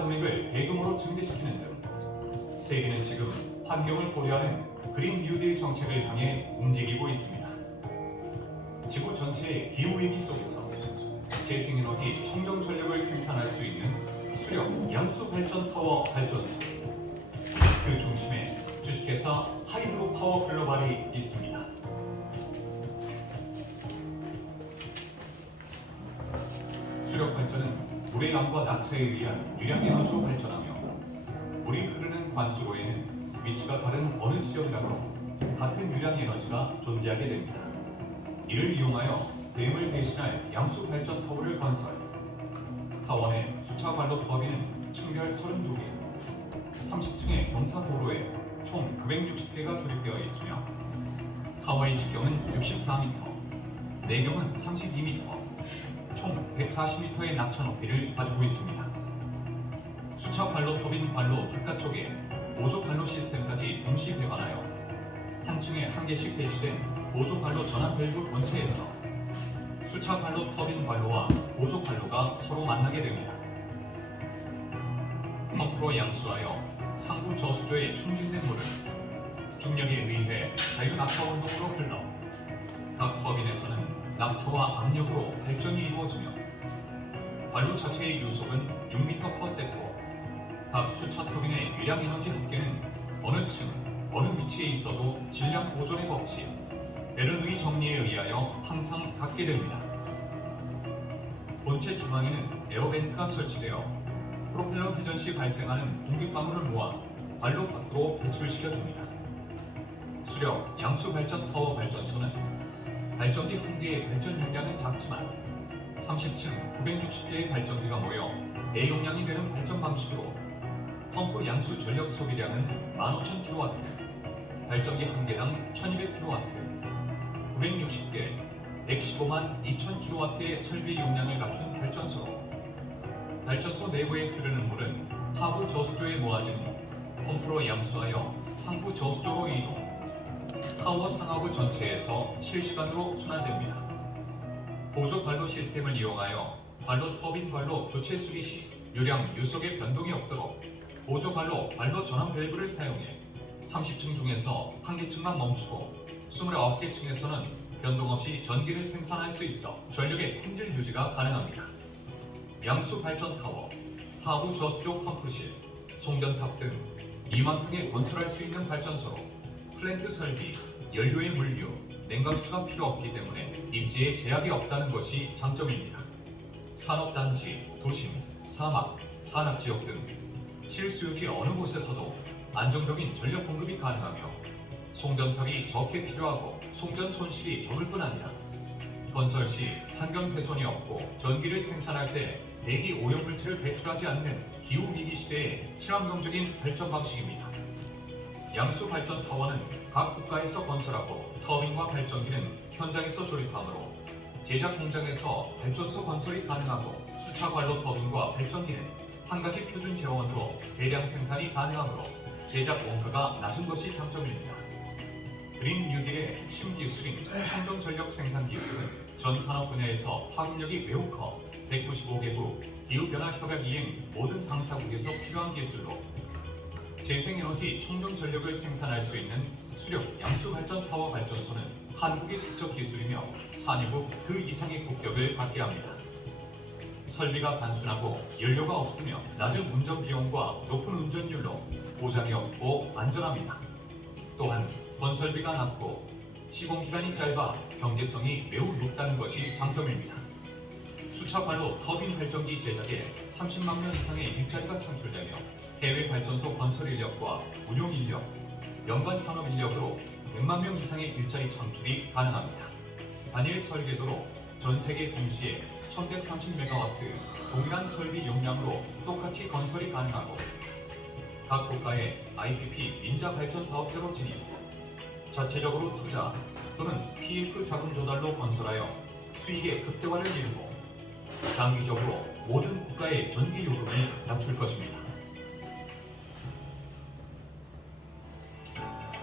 투자 금액을 대규모로 증대시키는 등 세계는 지금 환경을 고려하는 그린 뉴딜 정책을 향해 움직이고 있습니다. 지구 전체의 기후위기 속에서 재생에너지 청정 전력을 생산할 수 있는 수력 양수 발전 타워 발전소, 그 중심에 주식회사 하이드로 파워 글로벌이 있습니다. 수력 발전은 물의 양과 낙차에 의한 유량 에너지로 발전하며 물이 흐르는 관수로에는 위치가 다른 어느 지점이라도 같은 유량 에너지가 존재하게 됩니다. 이를 이용하여 댐을 대신할 양수 발전 타워를 건설. 타원의 수차 관로 터빈은 층별 32개, 30층의 경사도로에 총 960개가 조립되어 있으며 타워의 직경은 64m, 내경은 32m, 총 140m의 낙차 높이를 가지고 있습니다. 수차 관로 터빈 관로 바깥쪽에 보조 관로 시스템까지 동시 배관하여 한 층에 한 개씩 배치된 보조 관로 전환 밸브 본체에서 수차 관로 터빈 관로와 보조 관로가 서로 만나게 됩니다. 펌프로 양수하여 상부 저수조에 충진된 물은 중력에 의해 자유 낙차 운동으로 흘러 각 터빈에서는 낙차와 압력으로 발전이 이루어지며 관로 자체의 유속은 6m/s. 각 수차 터빈의 유량 에너지 합계는 어느 층, 어느 위치에 있어도 질량 보존의 법칙, 베르누이 정리에 의하여 항상 같게 됩니다. 본체 중앙에는 에어벤트가 설치되어 프로펠러 회전 시 발생하는 공기방울을 모아 관로 밖으로 배출시켜줍니다. 수력 양수 발전 타워 발전소는 발전기 한 개의 발전 용량은 작지만 30층 960개의 발전기가 모여 대용량이 되는 발전 방식으로 펌프 양수 전력 소비량은 15,000kW, 발전기 한 개당 1,200kW, 960개, 115만 2,000kW의 설비 용량을 갖춘 발전소로 발전소 내부에 흐르는 물은 하부 저수조에 모아진 펌프로 양수하여 상부 저수조로 이동, 타워 상하부 전체에서 실시간으로 순환됩니다. 보조 관로 시스템을 이용하여 관로 터빈 관로 교체 수리 시 유량 유속의 변동이 없도록 보조 관로 전환 밸브를 사용해 30층 중에서 한 개 층만 멈추고 29개 층에서는 변동 없이 전기를 생산할 수 있어 전력의 품질 유지가 가능합니다. 양수 발전 타워, 하부 저수조 펌프실, 송전탑 등 2만 평에 건설할 수 있는 발전소로 플랜트 설비, 연료의 물류, 냉각수가 필요 없기 때문에 입지에 제약이 없다는 것이 장점입니다. 산업단지, 도심, 사막, 산악지역 등 실수요지 어느 곳에서도 안정적인 전력 공급이 가능하며 송전탑이 적게 필요하고 송전 손실이 적을 뿐 아니라 건설 시 환경 훼손이 없고 전기를 생산할 때 대기 오염물질을 배출하지 않는 기후위기 시대의 친환경적인 발전 방식입니다. 양수 발전 타워는 각 국가에서 건설하고 터빈과 발전기는 현장에서 조립하므로 제작 공장에서 발전소 건설이 가능하고 수차 관로 터빈과 발전기는 한 가지 표준 재원으로 대량 생산이 가능하므로 제작 원가가 낮은 것이 장점입니다. 그린 뉴딜의 핵심 기술인 청정 전력 생산 기술은 전 산업 분야에서 파급력이 매우 커 195개국 기후변화 협약 이행 모든 당사국에서 필요한 기술로 재생에너지 청정 전력을 생산할 수 있는 수력 양수 발전 타워 발전소는 한국의 국적 기술이며 산유국 그 이상의 국격을 받게 합니다. 설비가 단순하고 연료가 없으며 낮은 운전 비용과 높은 운전율로 보장이 없고 안전합니다. 또한 건설비가 낮고 시공기간이 짧아 경제성이 매우 높다는 것이 장점입니다. 수차 관로 터빈 발전기 제작에 30만 명 이상의 일자리가 창출되며 해외 발전소 건설 인력과 운용 인력, 연관 산업 인력으로 100만 명 이상의 일자리 창출이 가능합니다. 단일 설계도로 전 세계 동시에 1130MW 동일한 설비 용량으로 똑같이 건설이 가능하고 각 국가의 IPP 민자 발전 사업자로 진입, 자체적으로 투자 또는 PF 자금 조달로 건설하여 수익의 극대화를 이루고 장기적으로 모든 국가의 전기 요금을 낮출 것입니다.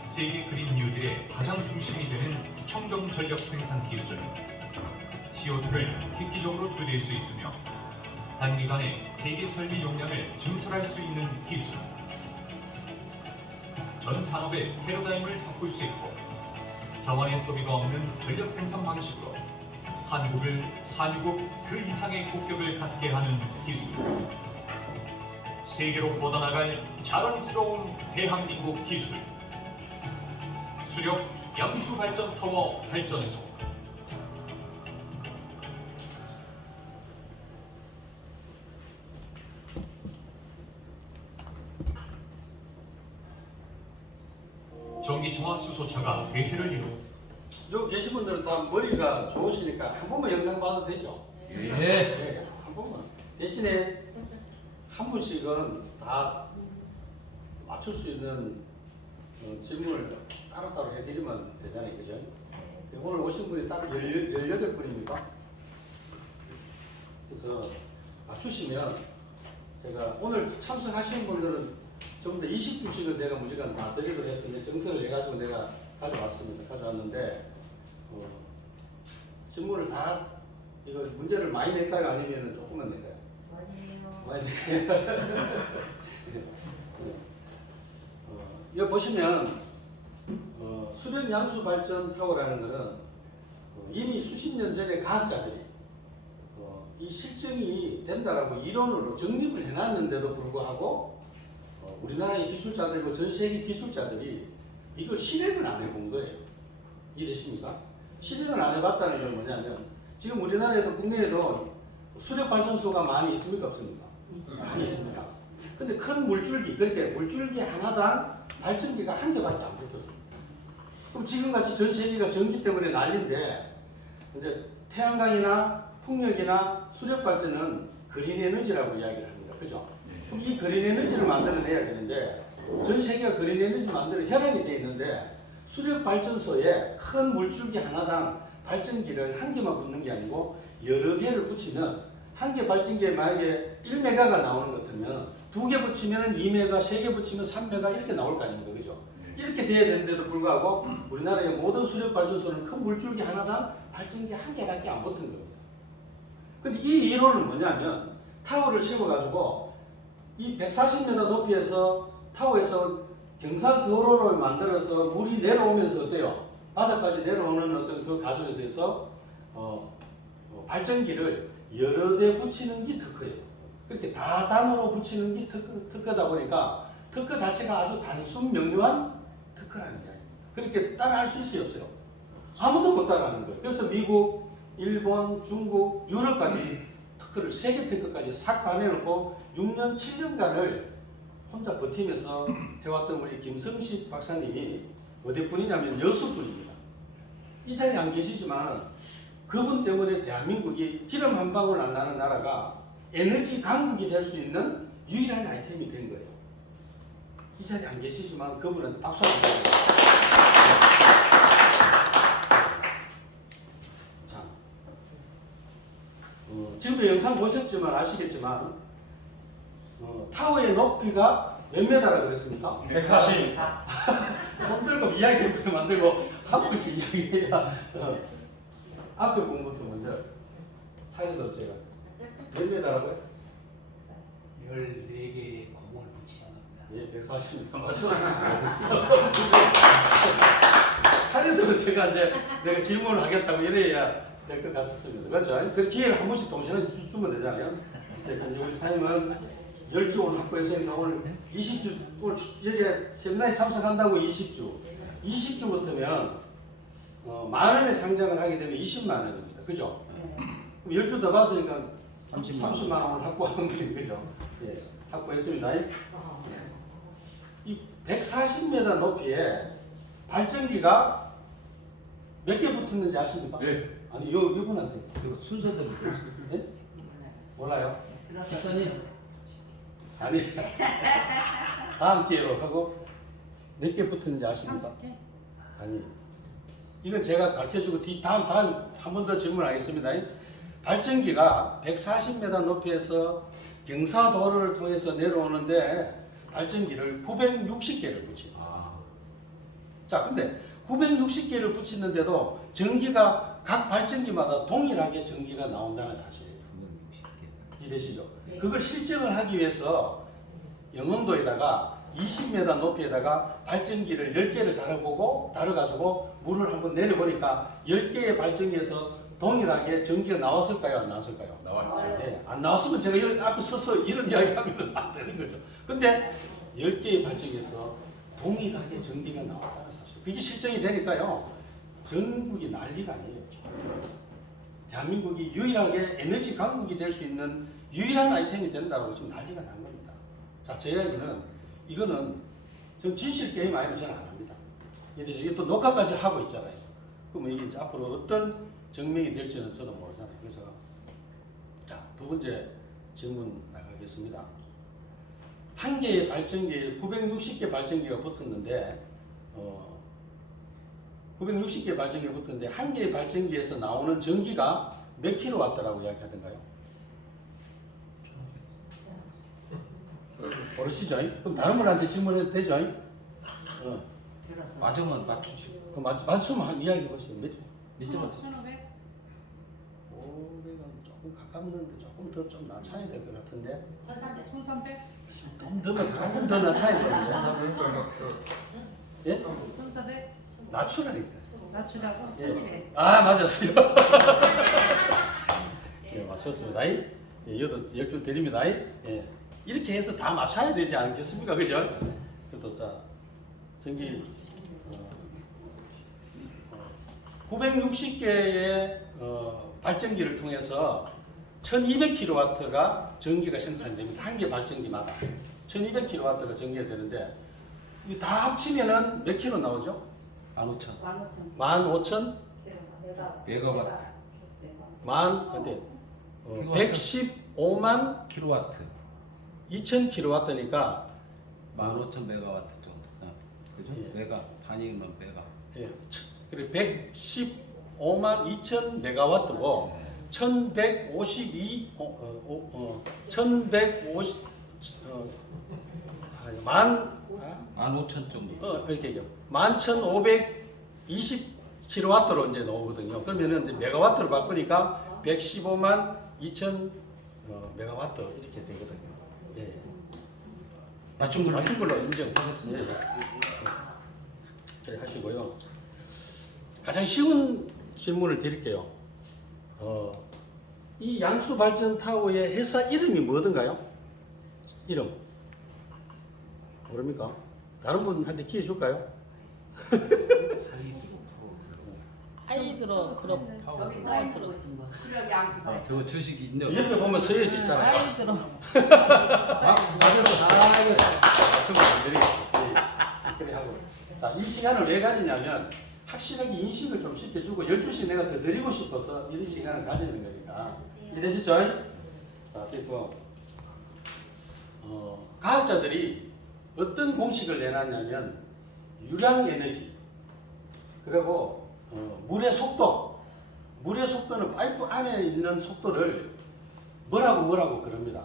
세계 그린 뉴딜의 가장 중심이 되는 청정 전력 생산 기술은 CO2를 획기적으로 줄일 수 있으며 단기간에 세계 설비 용량을 증설할 수 있는 기술. 전 산업의 패러다임을 바꿀 수 있고 자원의 소비가 없는 전력 생산 방식으로 한국을 산유국 그 이상의 국격을 갖게 하는 기술. 세계로 뻗어나갈 자랑스러운 대한민국 기술. 수력 양수 발전 타워 발전소. 전기청화 수소차가 대세를 이루. 여기 계신 분들은 다 머리가 좋으시니까 한 번만 영상 봐도 되죠? 예. 네, 한 번만. 대신에 한 분씩은 다 맞출 수 있는 질문을 따로따로 해드리면 되잖아요, 그죠? 오늘 오신 분이 딱 18분입니까? 그래서 맞추시면 제가 오늘 참석하신 분들은 전부 다 20주씩을 내가 무조건 다 드리도록 했습니다. 정서를 해가지고 내가 가져왔는데 질문을 다 이거 문제를 많이 낼까요? 아니면 조금만 낼까요? 많이 낼까요? 여기 보시면 수력 양수 발전 타워라는 것은 이미 수십 년 전에 과학자들이 이 실증이 된다라고 이론으로 정립을 해놨는데도 불구하고 우리나라의 기술자들이고 전 세계 기술자들이 이걸 실행을 안 해본 거예요. 이해되십니까? 실행을 안 해봤다는 건 뭐냐면 지금 우리나라에도 국내에도 수력 발전소가 많이 있습니까? 없습니까? 많이 있습니다. 근데 큰 물줄기, 그렇게 물줄기 하나당 발전기가 한 개밖에 안 붙었습니다. 그럼 지금같이 전 세계가 전기 때문에 난리인데 이제 태양광이나 풍력이나 수력 발전은 그린 에너지라고 이야기를 합니다. 그죠? 그럼 이 그린 에너지를 만들어내야 되는데 전 세계가 그린 에너지 만드는 혈안이 되어 있는데 수력 발전소에 큰 물줄기 하나당 발전기를 한 개만 붙는 게 아니고 여러 개를 붙이면 한 개 발전기에 만약에 1메가가 나오는 것 같으면 두 개 붙이면 2메가, 세 개 붙이면 3메가 이렇게 나올 거 아닙니까? 그죠? 이렇게 돼야 되는데도 불구하고 우리나라의 모든 수력 발전소는 큰 물줄기 하나당 발전기 한 개밖에 안 붙은 겁니다. 근데 이 이론은 뭐냐면 타워를 세워가지고 이 140m 높이에서 타워에서 경사도로를 만들어서 물이 내려오면서 어때요? 바닥까지 내려오는 어떤 그 과정에서 발전기를 여러 대 붙이는 게 특허예요. 그렇게 다단으로 붙이는 게 특허다 보니까 특허 자체가 아주 단순 명료한 특허라는 이야기입니다. 그렇게 따라할 수 있어요, 없어요? 아무도 못 따라하는 거예요. 그래서 미국, 일본, 중국, 유럽까지 특허를 세계 특허까지 싹 다 내놓고 6년, 7년간을 혼자 버티면서 해왔던 우리 김성식 박사님이 어디 분이냐면 여수분입니다. 이 자리에 안 계시지만 그분 때문에 대한민국이 기름 한 방울 안 나는 나라가 에너지 강국이 될 수 있는 유일한 아이템이 된 거예요. 이 자리에 안 계시지만 그분한테 박수 한번 주세요. 자, 지금 영상 보셨지만 아시겠지만 타워의 높이가 몇 메다라고 그랬습니까? 140. 손 들고 이야기 만들고 한 번씩 이야기해야 앞에 부분부터 먼저 차려서 제가 몇 메다라고요? 14개의 고무를 붙이는 겁니다. 예, 140m 맞죠? 차례대로 제가 이제 내가 질문을 하겠다고 이래야 될 것 같았습니다. 그렇죠? 그 기회를 한 번씩 동시에 주면 되잖아요. 근데 우리 사장님은 10주 오늘 확보했으니까 오늘 20주, 오늘 여기에 세미나에 참석한다고 20주. 20주부터면 만 원에 상장을 하게 되면 20만 원입니다. 그죠? 그럼 10주 더 봤으니까 30만 원을 확보한 거예요. 그죠? 예, 확보했습니다. 이 140m 높이에 발전기가 몇 개 붙었는지 아십니까? 예. 아니, 이분한테. 그 순서대로. 네? 몰라요? 박사님. 아니. 다음 기회로 하고 몇 개 붙었는지 아십니까? 아니. 이건 제가 가르쳐주고 다음 한 번 더 질문하겠습니다. 발전기가 140m 높이에서 경사도로를 통해서 내려오는데 발전기를 960개를 붙입니다. 자, 근데 960개를 붙이는데도 전기가 각 발전기마다 동일하게 전기가 나온다는 사실이에요. 이해되시죠? 네. 그걸 실증을 하기 위해서 영흥도에다가 20m 높이에다가 발전기를 10개를 달아가지고 물을 한번 내려보니까 10개의 발전기에서 동일하게 전기가 나왔을까요? 안 나왔을까요? 나왔죠. 네, 안 나왔으면 제가 여기 앞에 서서 이런 이야기 하면 안 되는 거죠. 근데 10개의 발전기에서 동일하게 전기가 나왔다는 사실. 그게 실증이 되니까요. 전국이 난리가 아니에요. 대한민국이 유일하게 에너지 강국이 될 수 있는 유일한 아이템이 된다고 지금 난리가 난 겁니다. 자, 제 이야기는 이거는 전 진실 게임 아니면 저는 안 합니다. 이게 또 녹화까지 하고 있잖아요. 그러면 이게 이제 앞으로 어떤 증명이 될지는 저도 모르잖아요. 그래서 자, 두 번째 질문 나가겠습니다. 한 개의 발전기에 960개 발전기가 붙었는데 960개 발전기가 붙었는데 한 개의 발전기에서 나오는 전기가 몇 킬로와트라고 이야기하던가요? 모르시죠? 그럼 다른 분한테 질문해도 되죠? 맞으면 맞추죠. 그 맞추면 한 이야기 해보세요. 몇 점? 1,500? 500은 조금 가깝는데 조금 더 좀 낮춰야 될 것 같은데 1,300? 1,300? 조금 더 낮춰야 되는데 예? 1,400? 낮추라니까. 낮추라고? 예. 1,200? 아 맞았어요. 예, 맞췄습니다. 예, 이것도 10줄 드립니다. 예. 이렇게 해서 다 맞춰야 되지 않겠습니까? 그죠? 그래도 자, 전기 960개의 발전기를 통해서 1200kW가 전기가 생산됩니다. 한 개 발전기마다 1200kW가 전기가 되는데 이거 다 합치면은 몇 킬로 나오죠? 15,000. 15,000? 메가와트. 근데 115만 킬로와트. 2000kW니까 15,000 메가와트 정도. 그죠? 예. 메가 단위면 메가. 예, 그리고 115만 2000 메가와트고 1152 1150 15,000 정도. 이렇게 얘기해요. 11,520kW로 이제 나오거든요. 그러면은 이제 메가와트로 바꾸니까 115만 2000 메가와트 이렇게 되거든요. 예. 맞춘 걸로 인정하겠습니다. 예. 네, 하시고요. 가장 쉬운 질문을 드릴게요. 이 양수 발전 타워의 회사 이름이 뭐든가요? 이름 모릅니까? 다른 분한테 기회 줄까요? 하이드로 그룹 저기 하이드로 수력 양수 저 주식이 있네요. 옆에 보면 써야지 있잖아요. 하이드로 자, 이 시간을 왜 가지냐면 확실하게 인식을 좀 시켜주고 12시 내가 더 드리고 싶어서 이런 시간을 가지는 거니까 이해되시죠? 자, 됐고 과학자들이 어떤 공식을 내놨냐면 유량 에너지 그리고 물의 속도는 파이프 안에 있는 속도를 뭐라고 그럽니다.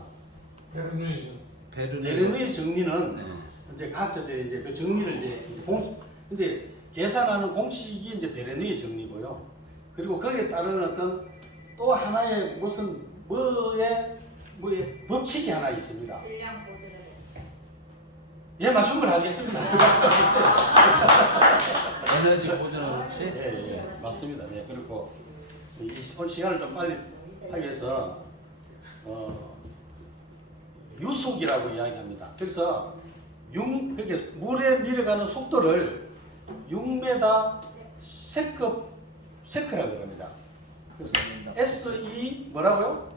베르누이 정리는 네. 이제 과학자들이 이제 그 정리를 이제 계산하는 공식이 이제 베르누이 정리고요. 그리고 거기에 따르는 어떤 또 하나의 뭐의 법칙이 하나 있습니다. 질량 보존의 법칙. 예, 맞춘 걸 하겠습니다. 에너지 보존은 없지? 예, 맞습니다. 네, 그리고 이 시간을 좀 빨리 하기 위해서 유속이라고 이야기합니다. 그래서 그렇게 물에 내려가는 속도를 6m 세크라고 합니다. 그래서 SE 뭐라고요?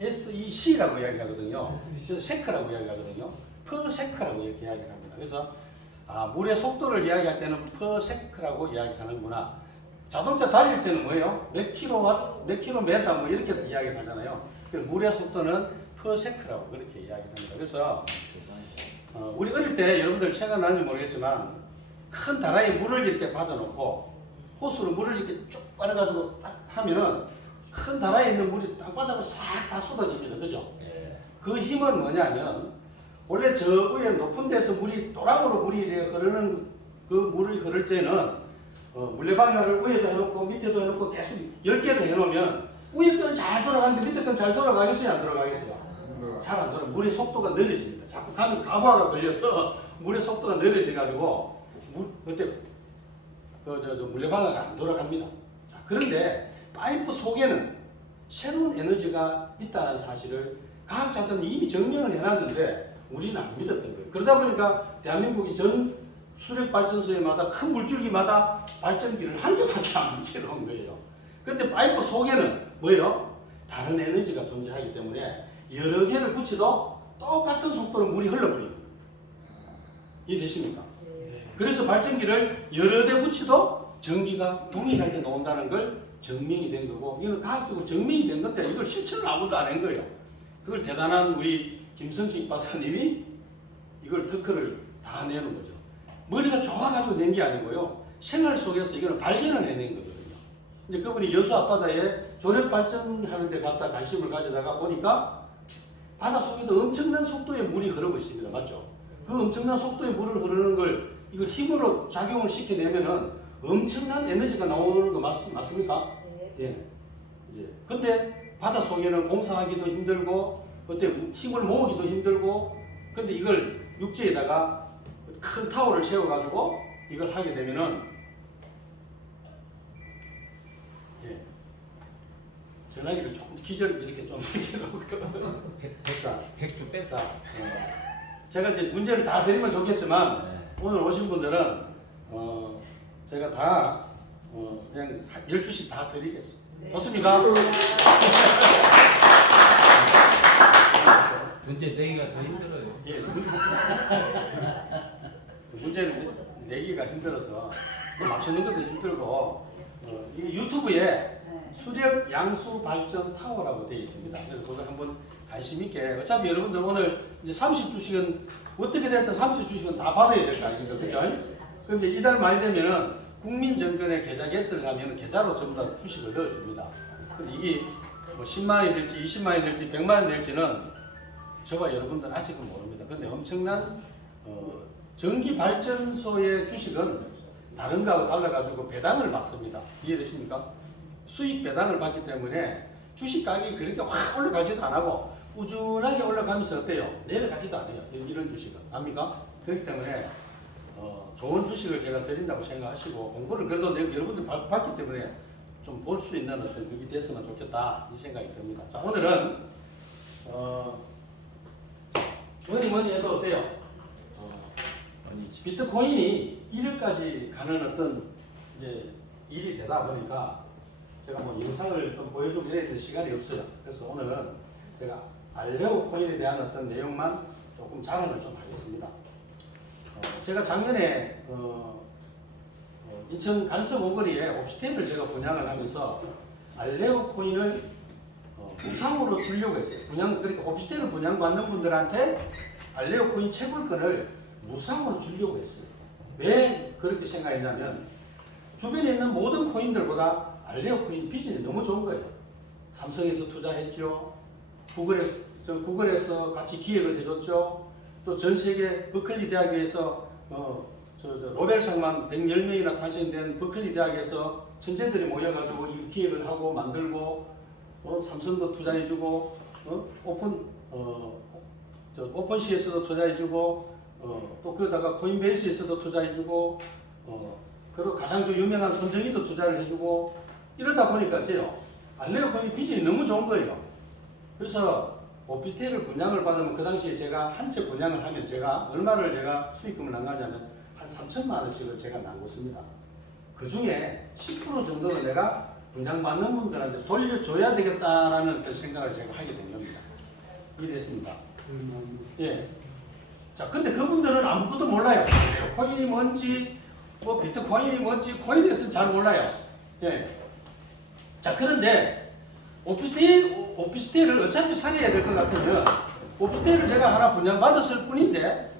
SEC라고 이야기하거든요. 그래서 세크라고 이야기하거든요. 퍼세크라고 이렇게 이야기를 합니다. 그래서 물의 속도를 이야기할 때는 퍼세크라고 이야기하는구나. 자동차 달릴 때는 뭐예요? 몇 킬로와트, 몇 킬로미터 뭐 이렇게 이야기를 하잖아요. 그래서 물의 속도는 퍼세크라고 그렇게 이야기합니다. 그래서 우리 어릴 때 여러분들 생각나는지 모르겠지만 큰 다라이에 물을 이렇게 받아놓고 호스로 물을 이렇게 쭉 빨아가지고 딱 하면은 큰 다라이에 있는 물이 땅바닥으로 싹 다 쏟아집니다. 그죠? 예. 그 힘은 뭐냐면 원래 저 위에 높은 데서 또랑으로 물이 흐르는 그 물을 흐를 때는 물레방아를 위에도 해놓고 밑에도 해놓고 계속 10개를 해놓으면 위에 거는 잘 돌아가는데 밑에 거는 잘 돌아가겠어요? 안 돌아가겠어요? 잘 안 돌아. 물의 속도가 느려집니다. 자꾸 가면 가부하가 걸려서 물의 속도가 느려져가지고 그때 물레방아가 안 돌아갑니다. 자, 그런데 파이프 속에는 새로운 에너지가 있다는 사실을 과학자들은 이미 증명을 해놨는데 우리는 안 믿었던 거예요. 그러다 보니까 대한민국이 전 수력발전소에마다 큰 물줄기마다 발전기를 한 개밖에 안 붙여놓은 거예요. 근데 파이프 속에는 뭐예요? 다른 에너지가 존재하기 때문에 여러 개를 붙여도 똑같은 속도로 물이 흘러버립니다. 이해되십니까? 그래서 발전기를 여러 대 붙여도 전기가 동일하게 나온다는 걸 증명이 된 거고, 이건 과학적으로 증명이 된 건데 이걸 실천을 아무도 안 한 거예요. 그걸 대단한 우리 김성식 박사님이 이걸 특허를 다 내는 거죠. 머리가 좋아가지고 낸 게 아니고요. 생활 속에서 이걸 발견을 해낸 거거든요. 이제 그분이 여수 앞바다에 조력 발전하는 데 갔다 관심을 가져다가 보니까 바다 속에도 엄청난 속도의 물이 흐르고 있습니다. 맞죠? 그 엄청난 속도의 물을 흐르는 걸 이걸 힘으로 작용을 시켜내면은 엄청난 에너지가 나오는 거 맞습니까? 네. 예. 이제 근데 바다 속에는 공사하기도 힘들고 그때 힘을 모으기도 힘들고, 근데 이걸 육지에다가 큰 타워를 세워가지고 이걸 하게 되면은 전화기를 조금 기절 이렇게 좀 시켜놓고 백주 빼서. 제가 이제 문제를 다 드리면 좋겠지만 네. 오늘 오신 분들은 제가 다 그냥 12시 다 드리겠습니다. 네. 좋습니까? 문제 내기가 더 힘들어요. 예. 문제는 내기가 힘들어서 맞추는 것도 힘들고 이 유튜브에 수력 양수 발전 타워라고 되어 있습니다. 그래서 그거 한번 관심 있게, 어차피 여러분들 오늘 이제 30주씩은 어떻게 됐든 30주씩은 다 받아야 될 거 아닙니까? 그죠? 그런데 이달 말 되면은 국민정전에 계좌 개설을 하면 계좌로 전부 다 주식을 넣어줍니다. 근데 이게 뭐 10만원이 될지 20만원이 될지 100만원이 될지는 저와 여러분들 아직은 모릅니다. 근데 엄청난 전기 발전소의 주식은 다른 거하고 달라가지고 배당을 받습니다. 이해되십니까? 수익 배당을 받기 때문에 주식 가격이 그렇게 확 올라가지도 안 하고 꾸준하게 올라가면서 어때요? 내려가지도 않아요. 이런 주식은. 압니까? 그렇기 때문에 좋은 주식을 제가 드린다고 생각하시고 공부를 그래도 여러분들 받기 때문에 좀 볼 수 있는 어떤 그게 됐으면 좋겠다 이 생각이 듭니다. 자, 오늘은 뭐니 해도 어때요? 비트코인이 1억까지 가는 어떤 이제 일이 되다 보니까 제가 뭐 영상을 좀 보여주고 이래야 되는 시간이 없어요. 그래서 오늘은 제가 알레오 코인에 대한 어떤 내용만 조금 자랑을 좀 하겠습니다. 제가 작년에 인천 간섬 오거리에 옵스테이를 제가 분양을 하면서 알레오 코인을 무상으로 주려고 했어요. 그러니까 옵스테이를 분양받는 분들한테 알레오 코인 채굴권을 무상으로 주려고 했어요. 왜 그렇게 생각했냐면 주변에 있는 모든 코인들보다 알레오 코인 비전이 너무 좋은 거예요. 삼성에서 투자했죠. 구글에서 같이 기획을 해줬죠. 또 전 세계 버클리 대학에서 노벨상만 110명이나 탄생된 버클리 대학에서 천재들이 모여가지고 이 기획을 하고 만들고 삼성도 투자해주고 오픈시에서도 투자해주고 또 그러다가 코인베이스에서도 투자해주고 그리고 가장 좀 유명한 손정희도 투자를 해주고 이러다 보니까 어째요? 알레오 코인 비전이 너무 좋은 거예요. 그래서 오피테를 분양을 받으면 그 당시에 제가 한 채 분양을 하면 제가 얼마를 제가 수익금을 남가냐면 한 3천만 원씩을 제가 남겼습니다. 그 중에 10% 정도는 내가 분양받는 분들한테 돌려줘야 되겠다라는 어떤 생각을 제가 하게 된 겁니다. 이해됐습니다. 예. 자, 근데 그분들은 아무것도 몰라요. 코인이 뭔지, 뭐 비트코인이 뭔지, 코인에 대해서는 잘 몰라요. 예. 자, 그런데 오피스텔을 어차피 살려야 될 것 같으면 오피스텔을 제가 하나 분양받았을 뿐인데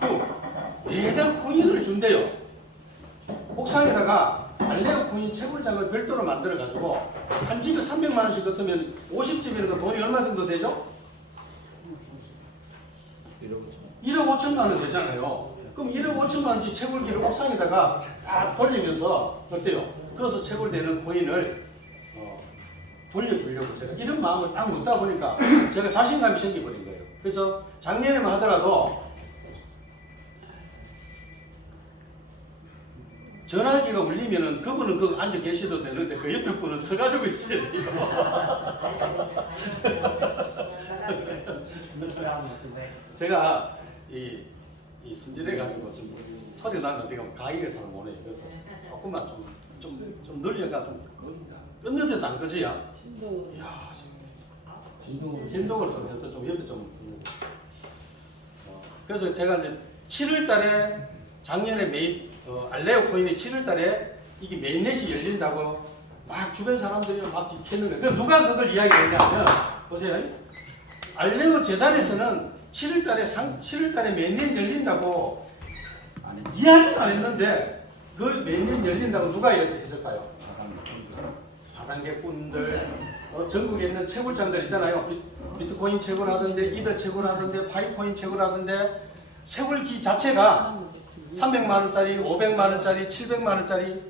또 매달 코인을 준대요. 옥상에다가 알레오 코인 채굴장을 별도로 만들어 가지고 한 집에 300만 원씩 같으면 50집이니까 돈이 얼마 정도 되죠? 1억 5천만 원 되잖아요. 그럼 1억 5천만 원씩 채굴기를 옥상에다가 딱 돌리면서 어때요? 그래서 채굴되는 코인을 돌려주려고 제가 이런 마음을 딱 먹다 보니까 제가 자신감이 생겨버린 거예요. 그래서 작년에만 하더라도 전화기가 울리면은 그분은 그 앉아 계셔도 되는데 그 옆에 분은 서가지고 있어야 돼요. 제가 이 순진해가지고 좀 소리 나는 지금 가기가 잘 못해요. 그래서 조금만 좀 늘려가 좀 끝내도 안 끄지야. 진도 이야, 진동을 좀 해서 좀 옆에 좀. 그래서 제가 이제 7월달에 작년에 알레오 코인이 7월달에 이게 메인넷이 열린다고 막 주변 사람들이 막 했는 거예요. 그럼 누가 그걸 이야기했냐면 보세요. 알레오 재단에서는 7월달에 메인넷 열린다고 이야기도 안 했는데 그 메인넷 열린다고 누가 했을까요? 4단계꾼들 전국에 있는 채굴장들 있잖아요. 비트코인 채굴하던데 이더 채굴하던데 파이코인 채굴하던데 채굴기 자체가 300만원짜리 500만원짜리 700만원짜리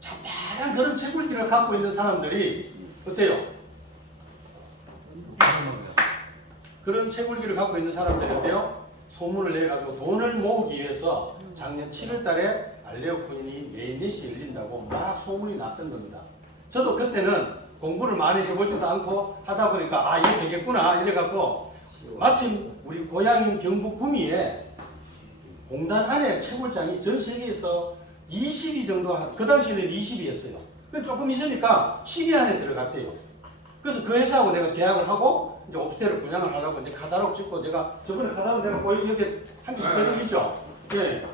자잘한 그런 채굴기를 갖고 있는 사람들이 어때요? 그런 채굴기를 갖고 있는 사람들이 어때요? 소문을 내가지고 돈을 모으기 위해서 작년 7월달에 알레오 코인이 메인넷이 열린다고 막 소문이 났던 겁니다. 저도 그때는 공부를 많이 해보지도 않고 하다 보니까 아 이게 되겠구나 이래갖고 마침 우리 고향인 경북 구미에 공단 안에 채굴장이 전 세계에서 20위 정도 그 당시에는 20위였어요. 조금 있으니까 10위 안에 들어갔대요. 그래서 그 회사하고 내가 계약을 하고 이제 옵스테를 분양을 하려고 이제 카탈로그 찍고 내가 저번에 카탈로그 내가 보이기 여기 한 개씩 그림이죠. 예,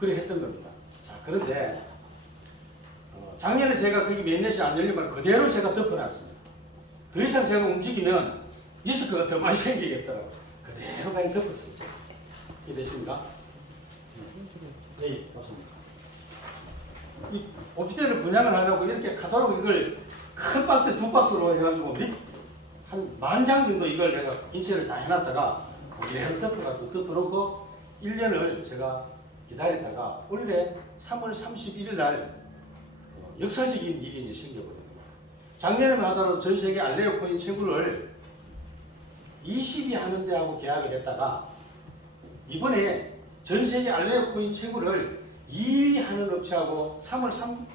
그래 했던 겁니다. 자 그런데 작년에 제가 그게 메인넷이 안 열리면 그대로 제가 덮어놨습니다. 더 이상 제가 움직이면 리스크가 더 많이 생기겠더라고요. 그대로 그냥 덮었어요. 이해되십니까? 네, 맞습니다. 이 옵스테를 분양을 하려고 이렇게 카탈로그 이걸 큰 박스에 2박스로 해가지고 한 10,000장 정도 이걸 내가 인쇄를 다 해놨다가 그대로 덮어가지고 덮어놓고 1년을 제가 기다렸다가 원래 3월 31일 날 역사적인 일이 생겨버립니다. 작년에만 하더라도 전 세계 알레오 코인 채굴을 20위 하는 데하고 계약을 했다가 이번에 전 세계 알레오 코인 채굴을 2위 하는 업체하고 3월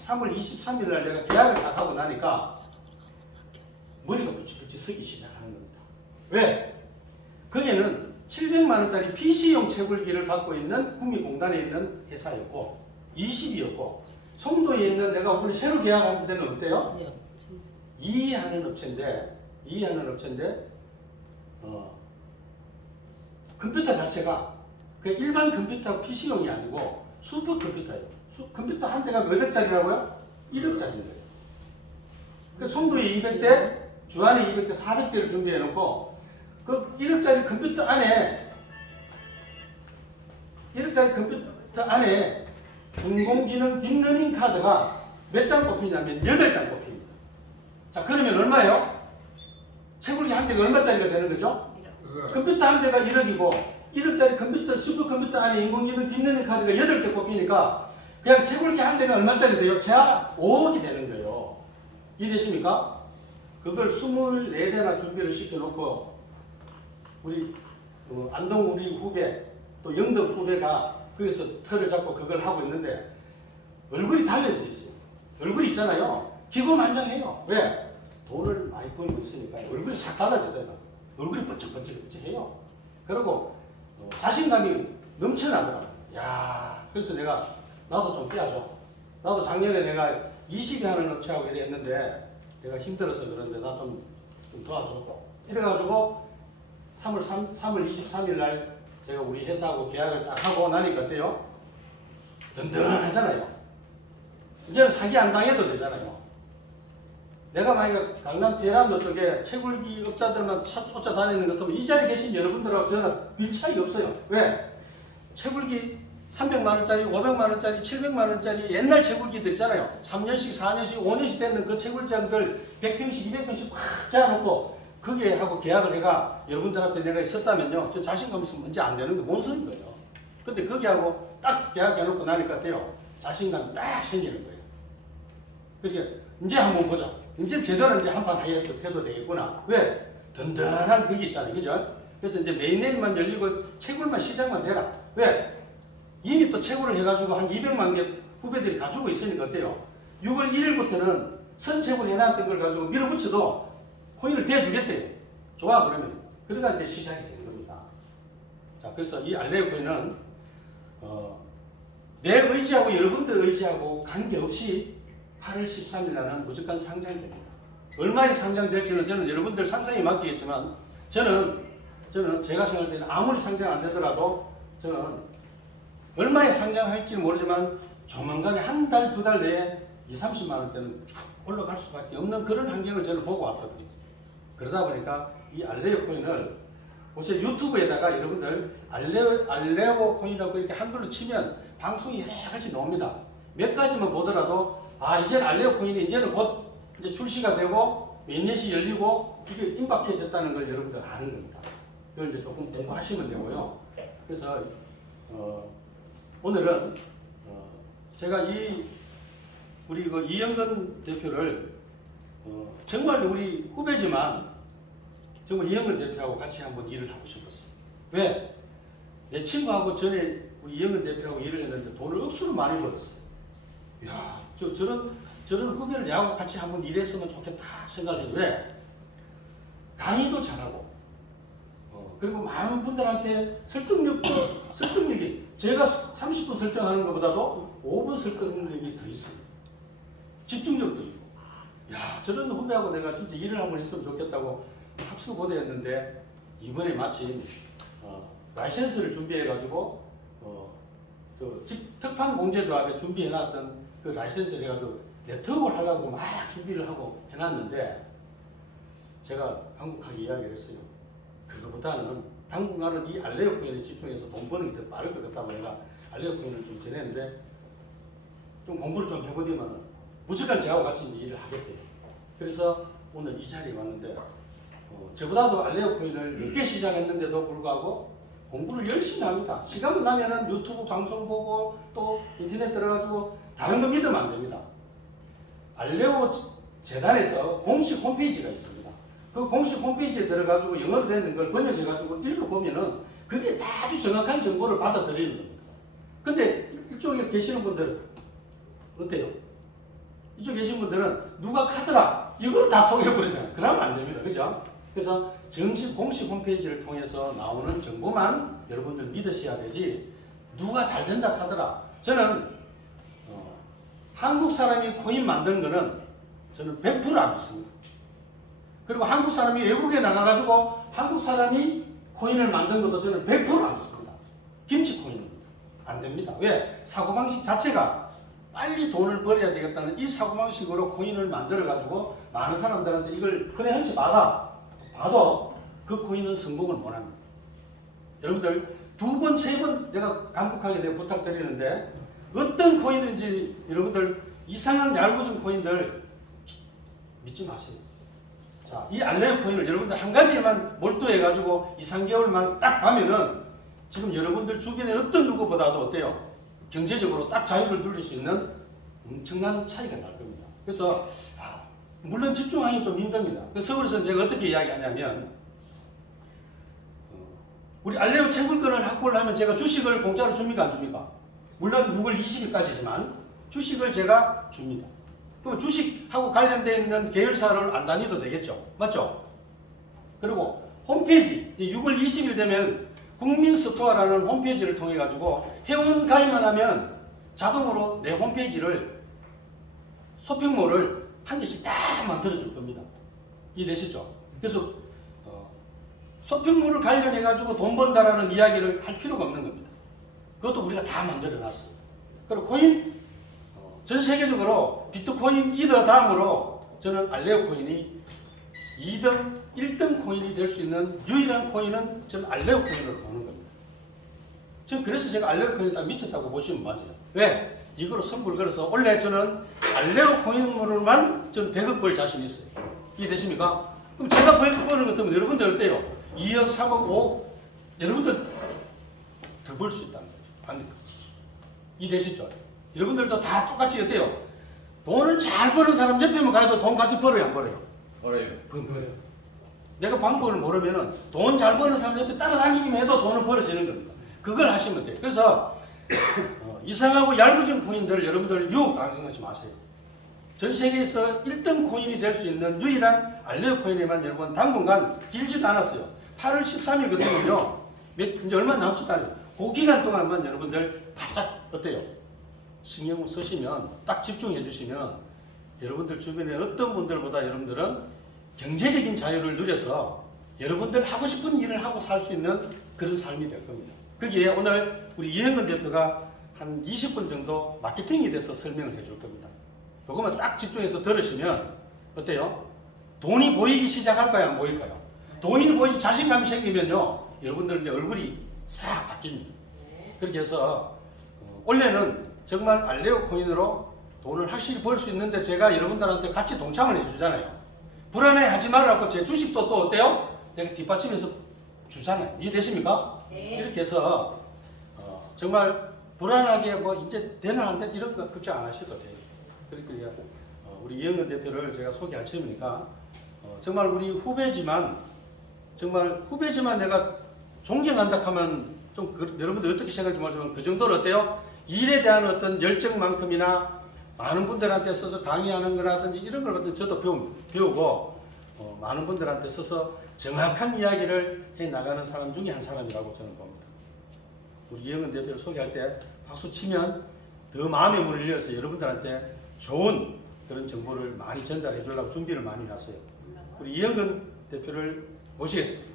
23일 날 내가 계약을 다 하고 나니까 머리가 부치부치 서기 시작하는 겁니다. 왜? 거기에는 700만원짜리 PC용 채굴기를 갖고 있는 구미공단에 있는 회사였고 20위였고 송도에 있는 내가 오늘 새로 계약한 데는 어때요? 2위 하는 업체인데 컴퓨터 자체가 그 일반 컴퓨터 PC용이 아니고 슈퍼 컴퓨터예요. 컴퓨터 한 대가 몇 억짜리라고요? 1억짜리인데요. 그 송도에 200대, 주안에 200대, 400대를 준비해 놓고 그 1억짜리 컴퓨터 안에 인공지능 딥러닝 카드가 몇 장 뽑히냐면 8장 뽑힙니다. 자 그러면 얼마예요? 채굴기 한 대가 얼마짜리가 되는 거죠? 컴퓨터 한 대가 1억이고 1억짜리 컴퓨터, 슈퍼컴퓨터 안에 인공지능 딥러닝 카드가 8개 뽑히니까 그냥 채굴기 한 대가 얼마짜리 돼요? 최하 5억이 되는 거예요. 이해되십니까? 그걸 24대나 준비를 시켜놓고 우리 안동 우리 후배 또 영덕 후배가 거기서 틀을 잡고 그걸 하고 있는데 얼굴이 달려져 있어요. 얼굴이 있잖아요. 기고만장해요. 왜? 돈을 많이 벌고 있으니까 얼굴이 싹 달라져요. 얼굴이 번쩍번쩍해요. 그리고 자신감이 넘쳐나더라고요. 야, 그래서 나도 좀 떼어줘. 나도 작년에 내가 20위 하는 업체하고 이래 했는데 내가 힘들어서 그런데 나 좀 도와줘. 이래가지고 3월 23일 날 제가 우리 회사하고 계약을 딱 하고 나니까 어때요? 든든하잖아요. 이제는 사기 안 당해도 되잖아요. 내가 만약에 강남 테헤란로 쪽에 채굴기 업자들만 쫓아다니는 것 같으면 이 자리에 계신 여러분들하고 저는 별 차이 없어요. 왜? 채굴기 300만원짜리, 500만원짜리, 700만원짜리 옛날 채굴기들 있잖아요. 3년씩, 4년씩, 5년씩 되는 그 채굴장들 100평씩, 200평씩 확 짜놓고 거기에 하고 계약을 해가 여러분들 앞에 내가 있었다면요. 저 자신감 있으면 문제 안 되는 게 뭔 소리인 거예요. 근데 거기하고 딱 계약해놓고 나니까 어때요? 자신감이 딱 생기는 거예요. 그래서 이제 한번 보자. 이제 제대로 이제 한판 하이어트 해도 되겠구나. 왜? 든든한 그게 있잖아요. 그죠? 그래서 이제 메인네임만 열리고 채굴만 시작만 되라. 왜? 이미 또 채굴을 해가지고 한 200만 개 후배들이 가지고 있으니까 어때요? 6월 1일부터는 선채굴 해놨던 걸 가지고 밀어붙여도 코인을 대주겠대요. 좋아, 그러면. 그러다 이제 시작이 되는 겁니다. 자, 그래서 이 알레오 코인은, 내 의지하고 여러분들 의지하고 관계없이 8월 13일 날은 무조건 상장됩니다. 얼마에 상장될지는 저는 여러분들 상상에 맡기겠지만, 저는 제가 생각할 때는 아무리 상장 안 되더라도 저는 얼마에 상장할지 모르지만 조만간에 한 달, 두 달 내에 20, 30만 원대는 올라갈 수밖에 없는 그런 환경을 저는 보고 왔거든요. 그러다 보니까 이 알레오 코인을 보세요. 유튜브에다가 여러분들 알레오 코인이라고 이렇게 한글로 치면 방송이 여러 가지 나옵니다. 몇 가지만 보더라도 이제는 알레오 코인이 이제는 곧 이제 출시가 되고 몇몇이 열리고 이게 임박해졌다는 걸 여러분들 아는 겁니다. 그걸 이제 조금 공부하시면 되고요. 그래서 오늘은 제가 우리 그 이영근 대표를 정말 우리 후배지만 정말 이영근 대표하고 같이 한번 일을 하고 싶었어요. 왜? 내 친구하고 전에 우리 이영근 대표하고 일을 했는데 돈을 억수로 많이 벌었어요. 이야, 저런 후배를 야하고 같이 한번 일했으면 좋겠다 생각해요. 왜? 강의도 잘하고, 그리고 많은 분들한테 설득력이 제가 30분 설득하는 것보다도 5분 설득력이 더 있어요. 집중력도 있고. 야, 저런 후배하고 내가 진짜 일을 한번 했으면 좋겠다고 학수고대했는데 이번에 마침 라이센스를 준비해가지고 특판 공제조합에 준비해놨던 그 라이센스를 해가지고 네트워크를 하려고 막 준비를 하고 해놨는데 제가 한국하게 이야기를 했어요. 그거보다는 당국 나는 이 알레오 코인에 집중해서 돈 버는 게 더 빠를 것 같다고 내가 알레오 코인을 좀 전했는데 좀 공부를 좀 해보더니 무조건 저하고 같이 이제 일을 하겠대요. 그래서 오늘 이 자리에 왔는데 저보다도 알레오 코인을 늦게 시작했는데도 불구하고 공부를 열심히 합니다. 시간만 나면은 유튜브 방송 보고 또 인터넷 들어가지고 다른 거 믿으면 안 됩니다. 알레오 재단에서 공식 홈페이지가 있습니다. 그 공식 홈페이지에 들어가지고 영어로 되는 걸 번역해가지고 읽어보면은 그게 아주 정확한 정보를 받아들이는 겁니다. 근데 이쪽에 계시는 분들은 어때요? 이쪽에 계신 분들은 누가 카더라 이걸 다 통해버리잖아요. 그러면 안 됩니다. 그죠? 그래서 정식 공식 홈페이지를 통해서 나오는 정보만 여러분들 믿으셔야 되지 누가 잘 된다 하더라. 저는 한국 사람이 코인 만든 거는 저는 100% 안 믿습니다. 그리고 한국 사람이 외국에 나가가지고 한국 사람이 코인을 만든 것도 저는 100%안 믿습니다. 김치 코인은 안 됩니다. 왜? 사고방식 자체가 빨리 돈을 벌어야 되겠다는 이 사고방식으로 코인을 만들어가지고 많은 사람들한테 이걸 흔해 흔치 봐도 그 코인은 성공을 못합니다. 여러분들 2번, 3번 내가 간곡하게 내가 부탁드리는데 어떤 코인인지 여러분들 이상한 얄궂은 코인들 믿지 마세요. 자, 이 알레오 코인을 여러분들 한 가지에만 몰두해가지고 2, 3개월만 딱 가면은 지금 여러분들 주변에 어떤 누구보다도 어때요? 경제적으로 딱 자유를 누릴 수 있는 엄청난 차이가 날 겁니다. 그래서 물론 집중하기 좀 힘듭니다. 그래서 서울에서는 제가 어떻게 이야기하냐면 우리 알레오 채굴권을 확보를 하면 제가 주식을 공짜로 줍니까 안 줍니까? 물론 6월 20일까지지만 주식을 제가 줍니다. 그럼 주식하고 관련되어 있는 계열사를 안 다니도 되겠죠. 맞죠? 그리고 홈페이지 6월 20일 되면 국민스토어라는 홈페이지를 통해 가지고 회원 가입만 하면 자동으로 내 홈페이지를 쇼핑몰을 한 개씩 다 만들어 줄 겁니다. 이해되시죠? 그래서 쇼핑몰을 관련해 가지고 돈 번다라는 이야기를 할 필요가 없는 겁니다. 그것도 우리가 다 만들어 놨어요. 그리고 코인 전 세계적으로 비트코인 이더 다음으로 저는 알레오 코인이 2등, 1등 코인이 될 수 있는 유일한 코인은 저는 알레오 코인으로 보는 겁니다. 지금 그래서 제가 알레오 코인에 딱 미쳤다고 보시면 맞아요. 왜? 이거로 선불 걸어서 원래 저는 알레오 코인으로만 저는 100억 벌 자신 있어요. 이해되십니까? 그럼 제가 100억 버는 것 같으면 여러분들 어때요? 2억, 3억, 5억 여러분들 더 벌 수 있다는 거죠. 이해되시죠? 여러분들도 다 똑같이 어때요? 돈을 잘 버는 사람 옆에만 가도 돈 같이 벌어요, 안 벌어요? 어려요. 벌어요. 내가 방법을 모르면은 돈 잘 버는 사람 옆에 따라다니기만 해도 돈은 벌어지는 겁니다. 그걸 하시면 돼요. 그래서 이상하고 얄궂은 코인들을 여러분들 유혹 당하지 마세요. 전 세계에서 1등 코인이 될 수 있는 유일한 알레오 코인에만 여러분 당분간 길지도 않았어요. 8월 13일 같으면요. 이제 얼마 남지도 않아요. 그 기간 동안만 여러분들 바짝 어때요? 신경 쓰시면 딱 집중해 주시면 여러분들 주변에 어떤 분들보다 여러분들은 경제적인 자유를 누려서 여러분들 하고 싶은 일을 하고 살 수 있는 그런 삶이 될 겁니다. 거기에 오늘 우리 이현근 대표가 한 20분 정도 마케팅에 대해서 설명을 해줄 겁니다. 요거만 딱 집중해서 들으시면 어때요? 돈이 보이기 시작할까요? 안 보일까요? 돈이 보이지 자신감이 생기면요. 여러분들 이제 얼굴이 싹 바뀝니다. 그렇게 해서 원래는 정말 알레오 코인으로 돈을 확실히 벌 수 있는데 제가 여러분들한테 같이 동참을 해주잖아요. 불안해 하지 말라고 제 주식도 또 어때요? 내가 뒷받침해서 주잖아요. 이해되십니까? 네. 이렇게 해서 정말 불안하게 뭐 이제 되나 안 되나 이런 거 걱정 안 하셔도 돼요. 그러니까 우리 이영근 대표를 제가 소개할 처음이니까 정말 우리 후배지만 내가 존경한다 하면 좀 여러분들 어떻게 생각할지 모르지만 그 정도로 어때요? 일에 대한 어떤 열정만큼이나 많은 분들한테 써서 강의하는 거라든지 이런 걸 받은 저도 배우고 많은 분들한테 써서 정확한 이야기를 해 나가는 사람 중에 한 사람이라고 저는 봅니다. 우리 이영근 대표를 소개할 때 박수 치면 더 마음의 문을 열어서 여러분들한테 좋은 그런 정보를 많이 전달해 주려고 준비를 많이 했어요. 우리 이영근 대표를 모시겠습니다.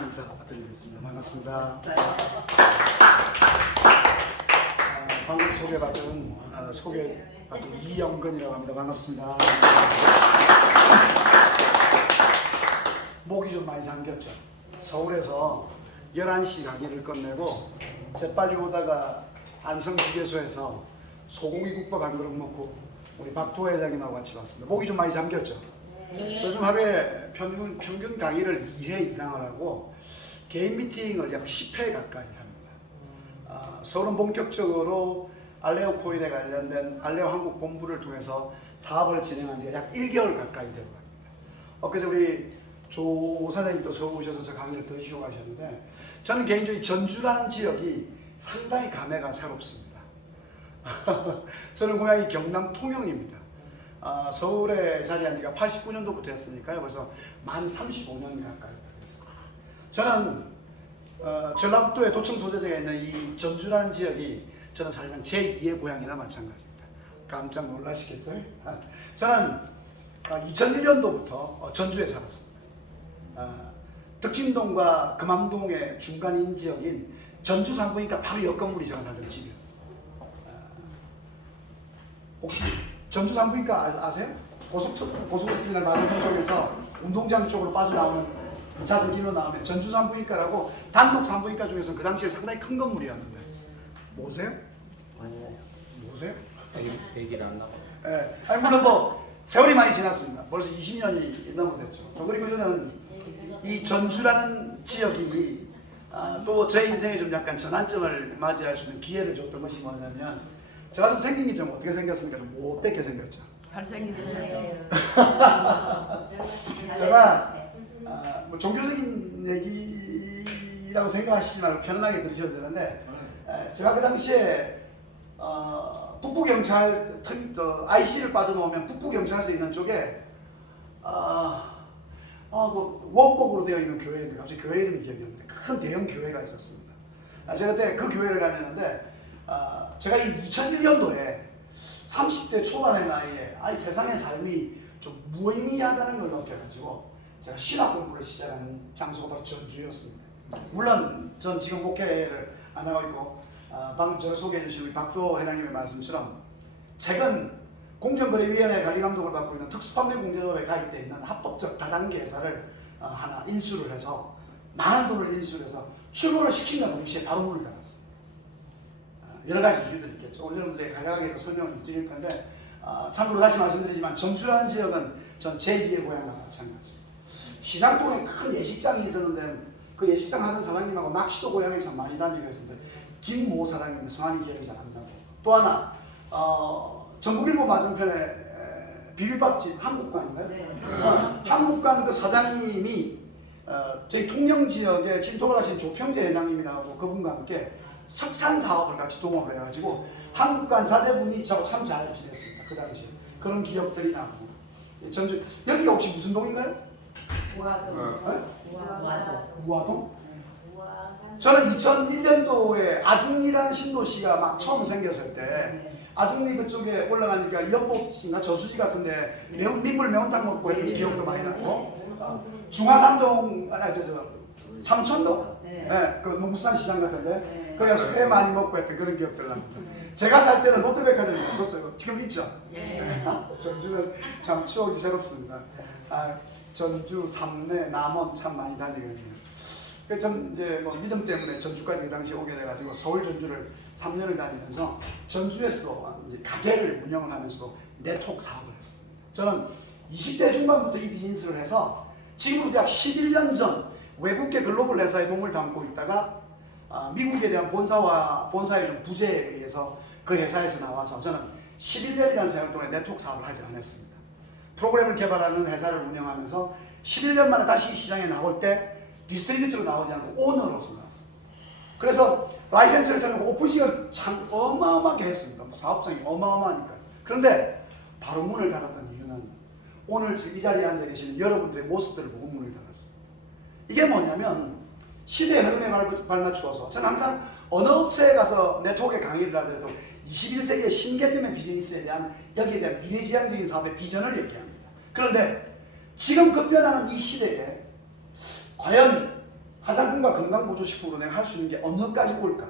인사드리겠습니다. 반갑습니다. 방금 소개받은 이영근이라고 합니다. 반갑습니다. 목이 좀 많이 잠겼죠. 서울에서 11시 강의를 끝내고 재빨리 오다가 안성기계소에서 소고기국밥 한 그릇 먹고 우리 박두호 회장님하고 같이 왔습니다. 목이 좀 많이 잠겼죠. 요즘 하루에 평균 강의를 2회 이상을 하고 개인 미팅을 약 10회 가까이 합니다. 서울은 본격적으로 알레오 코인에 관련된 알레오 한국 본부를 통해서 사업을 진행한 지가 약 1개월 가까이 되고 갑니다. 엊그제 우리 조 사장님도 서울 오셔서 저 강의를 들으시고 가셨는데 저는 개인적으로 전주라는 지역이 상당히 감회가 새롭습니다. 저는 고향이 경남 통영입니다. 서울에 자리한 지가 89년도부터 했으니까요. 벌써 만 35년 가까이 됐습니다. 저는 전라북도의 도청 소재지가 있는 이 전주라는 지역이 저는 사실상 제2의 고향이나 마찬가지입니다. 깜짝 놀라시겠죠? 저는 2001년도부터 전주에 살았습니다. 덕진동과 금암동의 중간인 지역인 전주 산부인과 바로 옆 건물이 제가 살던 집이었어요. 혹시 전주 산부인과 아세요? 고속버스나 마포 쪽에서 운동장 쪽으로 빠져나오는 2차선 길로 나오면 전주 산부인과라고 단독 산부인과 중에서 그 당시에 상당히 큰 건물이었는데 모세요? 모세요? 얘기를 안 나와. 예, 아니 물론 뭐 세월이 많이 지났습니다. 벌써 20년이 넘어됐죠. 그리고 저는 이 전주라는 지역이 또 제 인생에 좀 약간 전환점을 맞이할 수 있는 기회를 줬던 것이 뭐냐면 제가 좀 생긴 게 좀 어떻게 생겼습니까? 좀 못되게 생겼죠. 잘생겼어요. 제가 뭐 종교적인 얘기라고 생각하시지 말고 편안하게 들으셔도 되는데 제가 그 당시에 북부경찰 IC를 빠져놓으면 북부경찰서 있는 쪽에 뭐 원복으로 되어 있는 교회인데 갑자기 교회 이름이 기억이 안 나는데 큰 대형 교회가 있었습니다. 제가 그때 그 교회를 다녔는데 제가 이 2001년도에 30대 초반의 나이에 세상의 삶이 좀 무의미하다는 걸 느껴가지고 제가 신학 공부를 시작한 장소가 바로 전주였습니다. 물론 전 지금 목회를 안 하고 있고 방금 저를 소개해 주신 우리 박두호 회장님의 말씀처럼 최근 공정거래위원회 관리감독을 받고 있는 특수판매공제법에 가입되어 있는 합법적 다단계 회사를 하나 인수를 해서 많은 돈을 인수를 해서 출고를 시킨과 동시에 바로 문을 닫았습니다. 여러 가지 이유들이 있겠죠. 오늘 여러분들의 간략하게 설명을 드릴 건데 참고로 다시 말씀드리지만 전주라는 지역은 전 제2의 고향과 마찬가지입니다. 시장동에 큰 예식장이 있었는데 그 예식장 하던 사장님하고 낚시도 고향에 참 많이 다니고 했는데 김모 사장님인데 성함이 기억이 잘 안 나고 또 하나 전국일보 맞은편에 비빔밥집 한국관인가요? 네. 한국관 그 사장님이 저희 통영 지역에 지금 돌아가신 조평재 회장님이라고 그분과 함께 석산 사업을 같이 동업을 해가지고 한국관 자제분이 저하고 참 잘 지냈습니다. 그 당시에 그런 기억들이 나고 전주 여기가 혹시 무슨 동인가요? 우화동. 우화동? 우화산. 저는 2001년도에 아중리라는 신도시가 막 처음 생겼을 때 아중리 그쪽에 올라가니까 연복시나 저수지 같은데 민물 매운탕 먹고 했던 기억도 많이 나고 중화산동 삼천동? 네. 네, 그 농수산 시장 같은데 네. 거기 가서 회 많이 먹고 했던 그런 기억들 납니다. 제가 살 때는 롯데백화점이 없었어요. 지금 있죠? 전주는 참 추억이 새롭습니다. 전주, 삼내, 남원 참 많이 다니거든요. 전 이제 뭐 믿음 때문에 전주까지 그 당시에 오게 돼가지고 서울 전주를 3년을 다니면서 전주에서도 이제 가게를 운영을 하면서도 네트워크 사업을 했습니다. 저는 20대 중반부터 이 비즈니스를 해서 지금부터 약 11년 전 외국계 글로벌 회사에 몸을 담고 있다가 미국에 대한 본사의 좀 부재에 의해서 그 회사에서 나와서 저는 11년이라는 세월 동안 네트워크 사업을 하지 않았습니다. 프로그램을 개발하는 회사를 운영하면서 11년 만에 다시 시장에 나올 때 디스트리뷰터로 나오지 않고 오너로서 나왔습니다. 그래서 라이센스를 찾고 오픈식을 참 어마어마하게 했습니다. 사업장이 어마어마하니까. 그런데 바로 문을 닫았던 이유는 오늘 이 자리에 앉아 계시는 여러분들의 모습들을 보고 문을 닫았습니다. 이게 뭐냐면 시대의 흐름에 발맞추어서 저는 항상 어느 업체에 가서 네트워크에 강의를 하더라도 21세기의 신개념의 비즈니스에 대한 여기에 대한 미래지향적인 사업의 비전을 얘기합니다. 그런데 지금 급변하는 이 시대에 과연 화장품과 건강보조식품으로 내가 할 수 있는 게 어느까지 올까?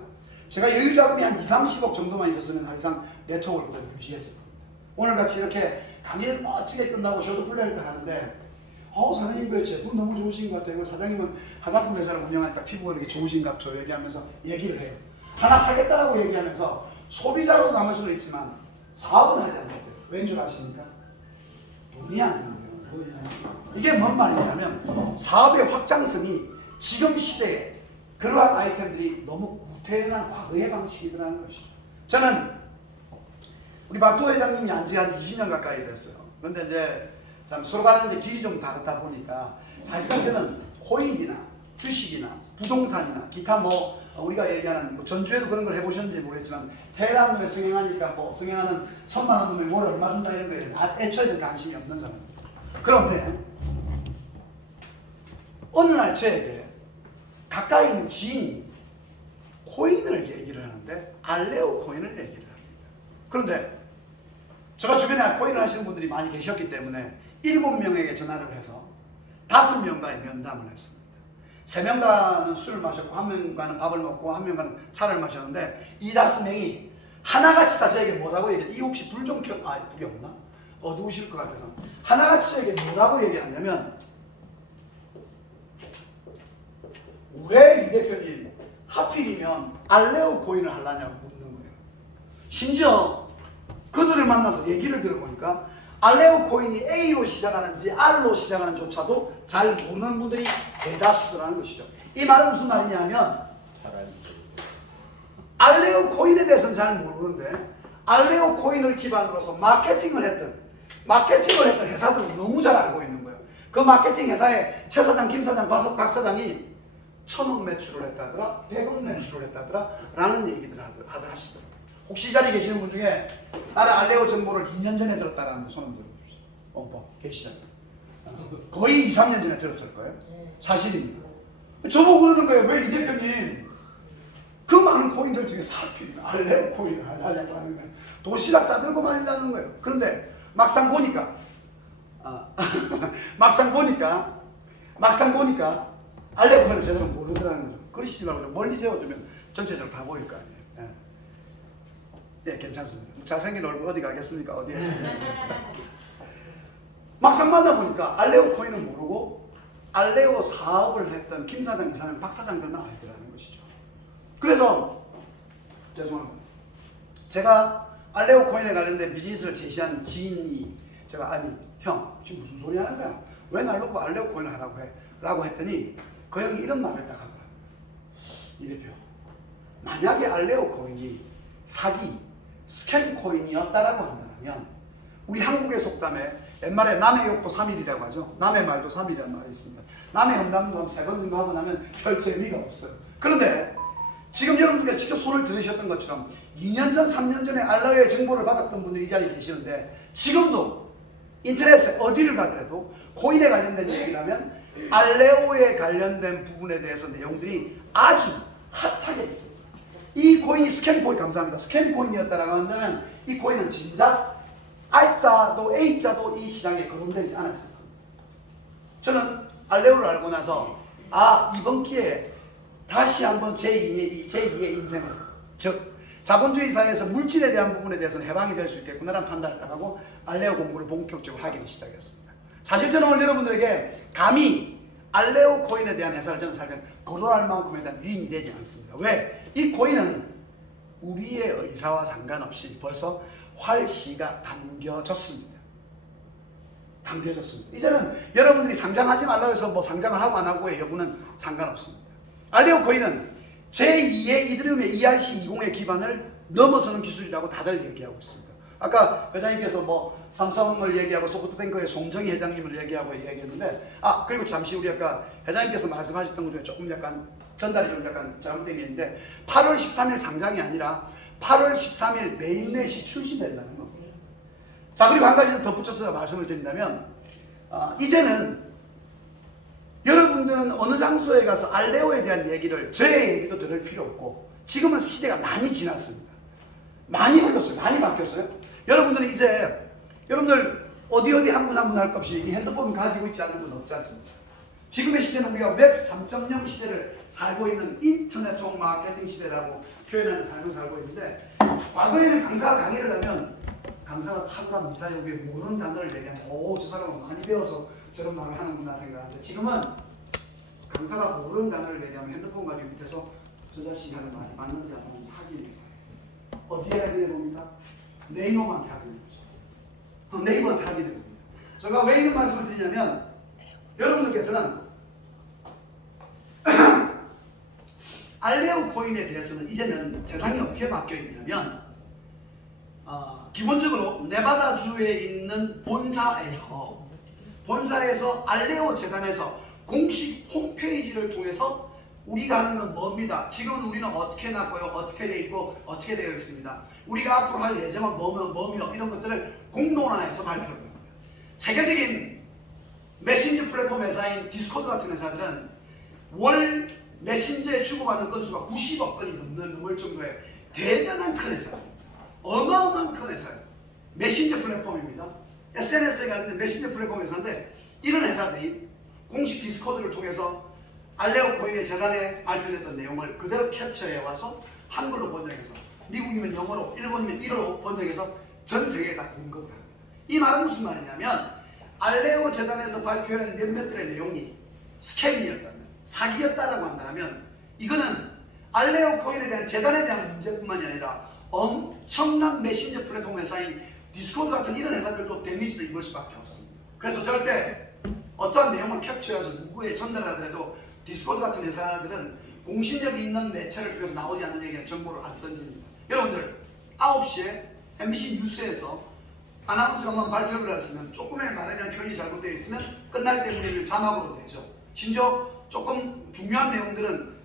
제가 여유자금이 한 2, 30억 정도만 있었으면 더 이상 네트워크를 그대로 유지했을 겁니다. 오늘같이 이렇게 강의를 멋지게 끝나고 저도 플레이를 하는데 사장님 그래 제품 너무 좋으신 것 같아요. 사장님은 화장품 회사를 운영하니까 피부가 이렇게 좋으신 것 같죠. 얘기하면서 얘기를 해요. 하나 사겠다라고 얘기하면서 소비자로 남을 수는 있지만 사업은 하지 않는데요. 왠 줄 아십니까? 돈이 안 되는 거예요. 이게 뭔 말이냐면 사업의 확장성이 지금 시대에 그러한 아이템들이 너무 구태연한 과거의 방식이라는 것이죠. 저는 우리 박도 회장님이 안지 한 20년 가까이 됐어요. 그런데 이제 참 서로 가는 이제 길이 좀 다르다 보니까 사실상 저는 코인이나 주식이나 부동산이나 기타 뭐 우리가 얘기하는 뭐 전주에도 그런 걸 해보셨는지 모르겠지만 테헤란 놈에 성행하니까 뭐 성행하는 1,000만 원 놈에 뭘 얼마 준다 이런 거에 애초에 는 관심이 없는 사람입니다. 그런데 어느 날 저에게 가까이 있는 지인이 코인을 얘기를 하는데 알레오 코인을 얘기를 합니다. 그런데 제가 주변에 코인을 하시는 분들이 많이 계셨기 때문에 7명에게 전화를 해서 5명과의 면담을 했습니다. 3명과는 술을 마셨고 1명과는 밥을 먹고 1명과는 차를 마셨는데 이 5명이 하나같이 다 저에게 뭐라고 얘기해? 이 혹시 불 좀 켜? 불이 없나? 어두우실 것 같아서 하나같이 저에게 뭐라고 얘기하냐면 왜 이 대표님 하필이면 알레오 코인을 하려냐고 묻는 거예요. 심지어 그들을 만나서 얘기를 들어보니까 알레오 코인이 A로 시작하는지 R로 시작하는조차도 잘 모르는 분들이 대다수더라는 것이죠. 이 말은 무슨 말이냐면 알레오 코인에 대해서는 잘 모르는데 알레오 코인을 기반으로서 마케팅을 했던 회사들은 너무 잘 알고 있는 거예요. 그 마케팅 회사의 최 사장, 김 사장, 박 사장이 1,000억 매출을 했다더라, 100억 매출을 했다더라 라는 얘기들을 하시더라고요. 혹시 이 자리에 계시는 분 중에 나는 알레오 정보를 2년 전에 들었다라는 손 한번 들어보십시오. 계시잖아요. 거의 2, 3년 전에 들었을 거예요. 사실입니다. 저보고 그러는 거예요. 왜 이 대표님 그 많은 코인들 중에서 하필 알레오 코인을 하려고 하는 거예요. 도시락 싸들고 말이라는 거예요. 그런데 막상 보니까 알레오 코인을 제대로 모르더라는 거죠. 그러시지 말고 멀리 세워두면 전체적으로 다 보일 거 아니에요. 네, 괜찮습니다. 잘생긴 얼굴 어디 가겠습니까? 어디에서? 막상 만나보니까 알레오 코인을 모르고 알레오 사업을 했던 김 사장, 이사장, 박 사장들만 알더라는 것이죠. 그래서 죄송합니다. 제가 알레오 코인에 관련된 비즈니스를 제시한 지인이 제가 아니 형 지금 무슨 소리 하는 거야? 왜 날 놓고 알레오 코인을 하라고 해? 라고 했더니 그 형이 이런 말을 딱 하더라고요. 이 대표, 만약에 알레오 코인이 사기, 스캠 코인이었다라고 한다면 우리 한국의 속담에 옛말에 남의 욕도 3일이라고 하죠. 남의 말도 3일이라는 말이 있습니다. 남의 험담도 한 3번 정도 하고 나면 별 재미가 없어요. 그런데 지금 여러분들께서 직접 손을 들으셨던 것처럼 2년 전, 3년 전에 알레오의 정보를 받았던 분들이 이 자리에 계시는데 지금도 인터넷에 어디를 가더라도 코인에 관련된 얘기라면 알레오에 관련된 부분에 대해서 내용들이 아주 핫하게 있습니다. 이 코인이 스캠 코인, 감사합니다. 스캠 코인이었다라고 한다면 이 코인은 진작 R자도 A자도 이 시장에 거론되지 않았을 겁니다. 저는 알레오를 알고 나서 이번 기회에 다시 한번 제2의 인생을, 즉 자본주의 사회에서 물질에 대한 부분에 대해서는 해방이 될 수 있겠구나라는 판단을 딱 하고 알레오 공부를 본격적으로 하기 시작했습니다. 사실 저는 오늘 여러분들에게 감히 알레오 코인에 대한 해설을 저는 사실 거론할 만큼에 대한 위인이 되지 않습니다. 왜? 이 코인은 우리의 의사와 상관없이 벌써 활시가 담겨졌습니다. 담겨졌습니다. 이제는 여러분들이 상장하지 말라고 해서 뭐 상장을 하고 안 하고의 여부는 상관없습니다. 알레오 코인은 제2의 이더리움의 ERC20의 기반을 넘어서는 기술이라고 다들 얘기하고 있습니다. 아까 회장님께서 뭐 삼성을 얘기하고 소프트뱅크의 송정희 회장님을 얘기했는데 그리고 잠시 우리 아까 회장님께서 말씀하셨던 것 중에 조금 약간 전달이 좀 약간 잘못된 게 있는데 8월 13일 상장이 아니라 8월 13일 메인넷이 출시된다는 겁니다. 자, 그리고 한 가지 더 덧붙여서 말씀을 드린다면 이제는 여러분들은 어느 장소에 가서 알레오에 대한 얘기를, 저의 얘기도 들을 필요 없고 지금은 시대가 많이 지났습니다. 많이 흘렀어요. 많이 바뀌었어요. 여러분들은 이제 여러분들 어디 한 분 한 분 할 것 없이 이 핸드폰 가지고 있지 않는 분 없지 않습니까? 지금의 시대는 우리가 웹 3.0 시대를 살고 있는 인터넷용 마케팅 시대라고 표현하는 삶을 살고 있는데 과거에는 강사가 강의를 하면 강사가 탁월한 미사역에 모르는 단어를 얘기하면 저 사람은 많이 배워서 저런 말을 하는구나 생각하는데 지금은 강사가 모르는 단어를 얘기하면 핸드폰 가지고 밑에서 저 자식이 하는 말이 맞는지 안 맞는지 확인해요. 어디에 확인해 봅니까? 네이버한테 확인해 보죠. 네이버한테 확인해 봅니다. 제가 왜 이런 말씀을 드리냐면 여러분들께서는 알레오 코인에 대해서는 이제는 세상이 어떻게 바뀌어 있냐면 기본적으로 네바다주에 있는 본사에서 알레오 재단에서 공식 홈페이지를 통해서 우리가 하는 건 뭡니다. 지금은 우리는 어떻게 났고요, 어떻게 돼 있고 어떻게 되어 있습니다. 우리가 앞으로 할 예정은 뭐며 이런 것들을 공론화해서 발표를 합니다. 세계적인 메신저 플랫폼 회사인 디스코드 같은 회사들은 월 메신저에 주고받는 건수가 90억 건이 넘을 정도의 대단한 큰 회사입니다. 어마어마한 큰 회사예요. 메신저 플랫폼입니다. SNS에 관련된 메신저 플랫폼 회사인데 이런 회사들이 공식 디스코드를 통해서 알레오 코인의 재단에 발표됐던 내용을 그대로 캡처해 와서 한글로 번역해서 미국이면 영어로, 일본이면 일어로 번역해서 전 세계에 다 공급을 합니다. 이 말은 무슨 말이냐면 알레오 재단에서 발표한 몇몇들의 내용이 스캠이었다면, 사기였다라고 한다면 이거는 알레오 코인에 대한 재단에 대한 문제뿐만이 아니라 엄청난 메신저 플랫폼 회사인 디스코드 같은 이런 회사들도 데미지를 입을 수밖에 없습니다. 그래서 절대 어떠한 내용을 캡처해서 누구에 전달을 하더라도 디스코드 같은 회사들은 공신력이 있는 매체를 통해서 나오지 않는 얘기는 정보를 안 던집니다. 여러분들 9시에 MBC 뉴스에서 아나운서만 발표를 했으면 조금의 말에 대한 표현이 잘못되어 있으면 끝날 때 우리를 자막으로 내죠. 심지어 조금 중요한 내용들은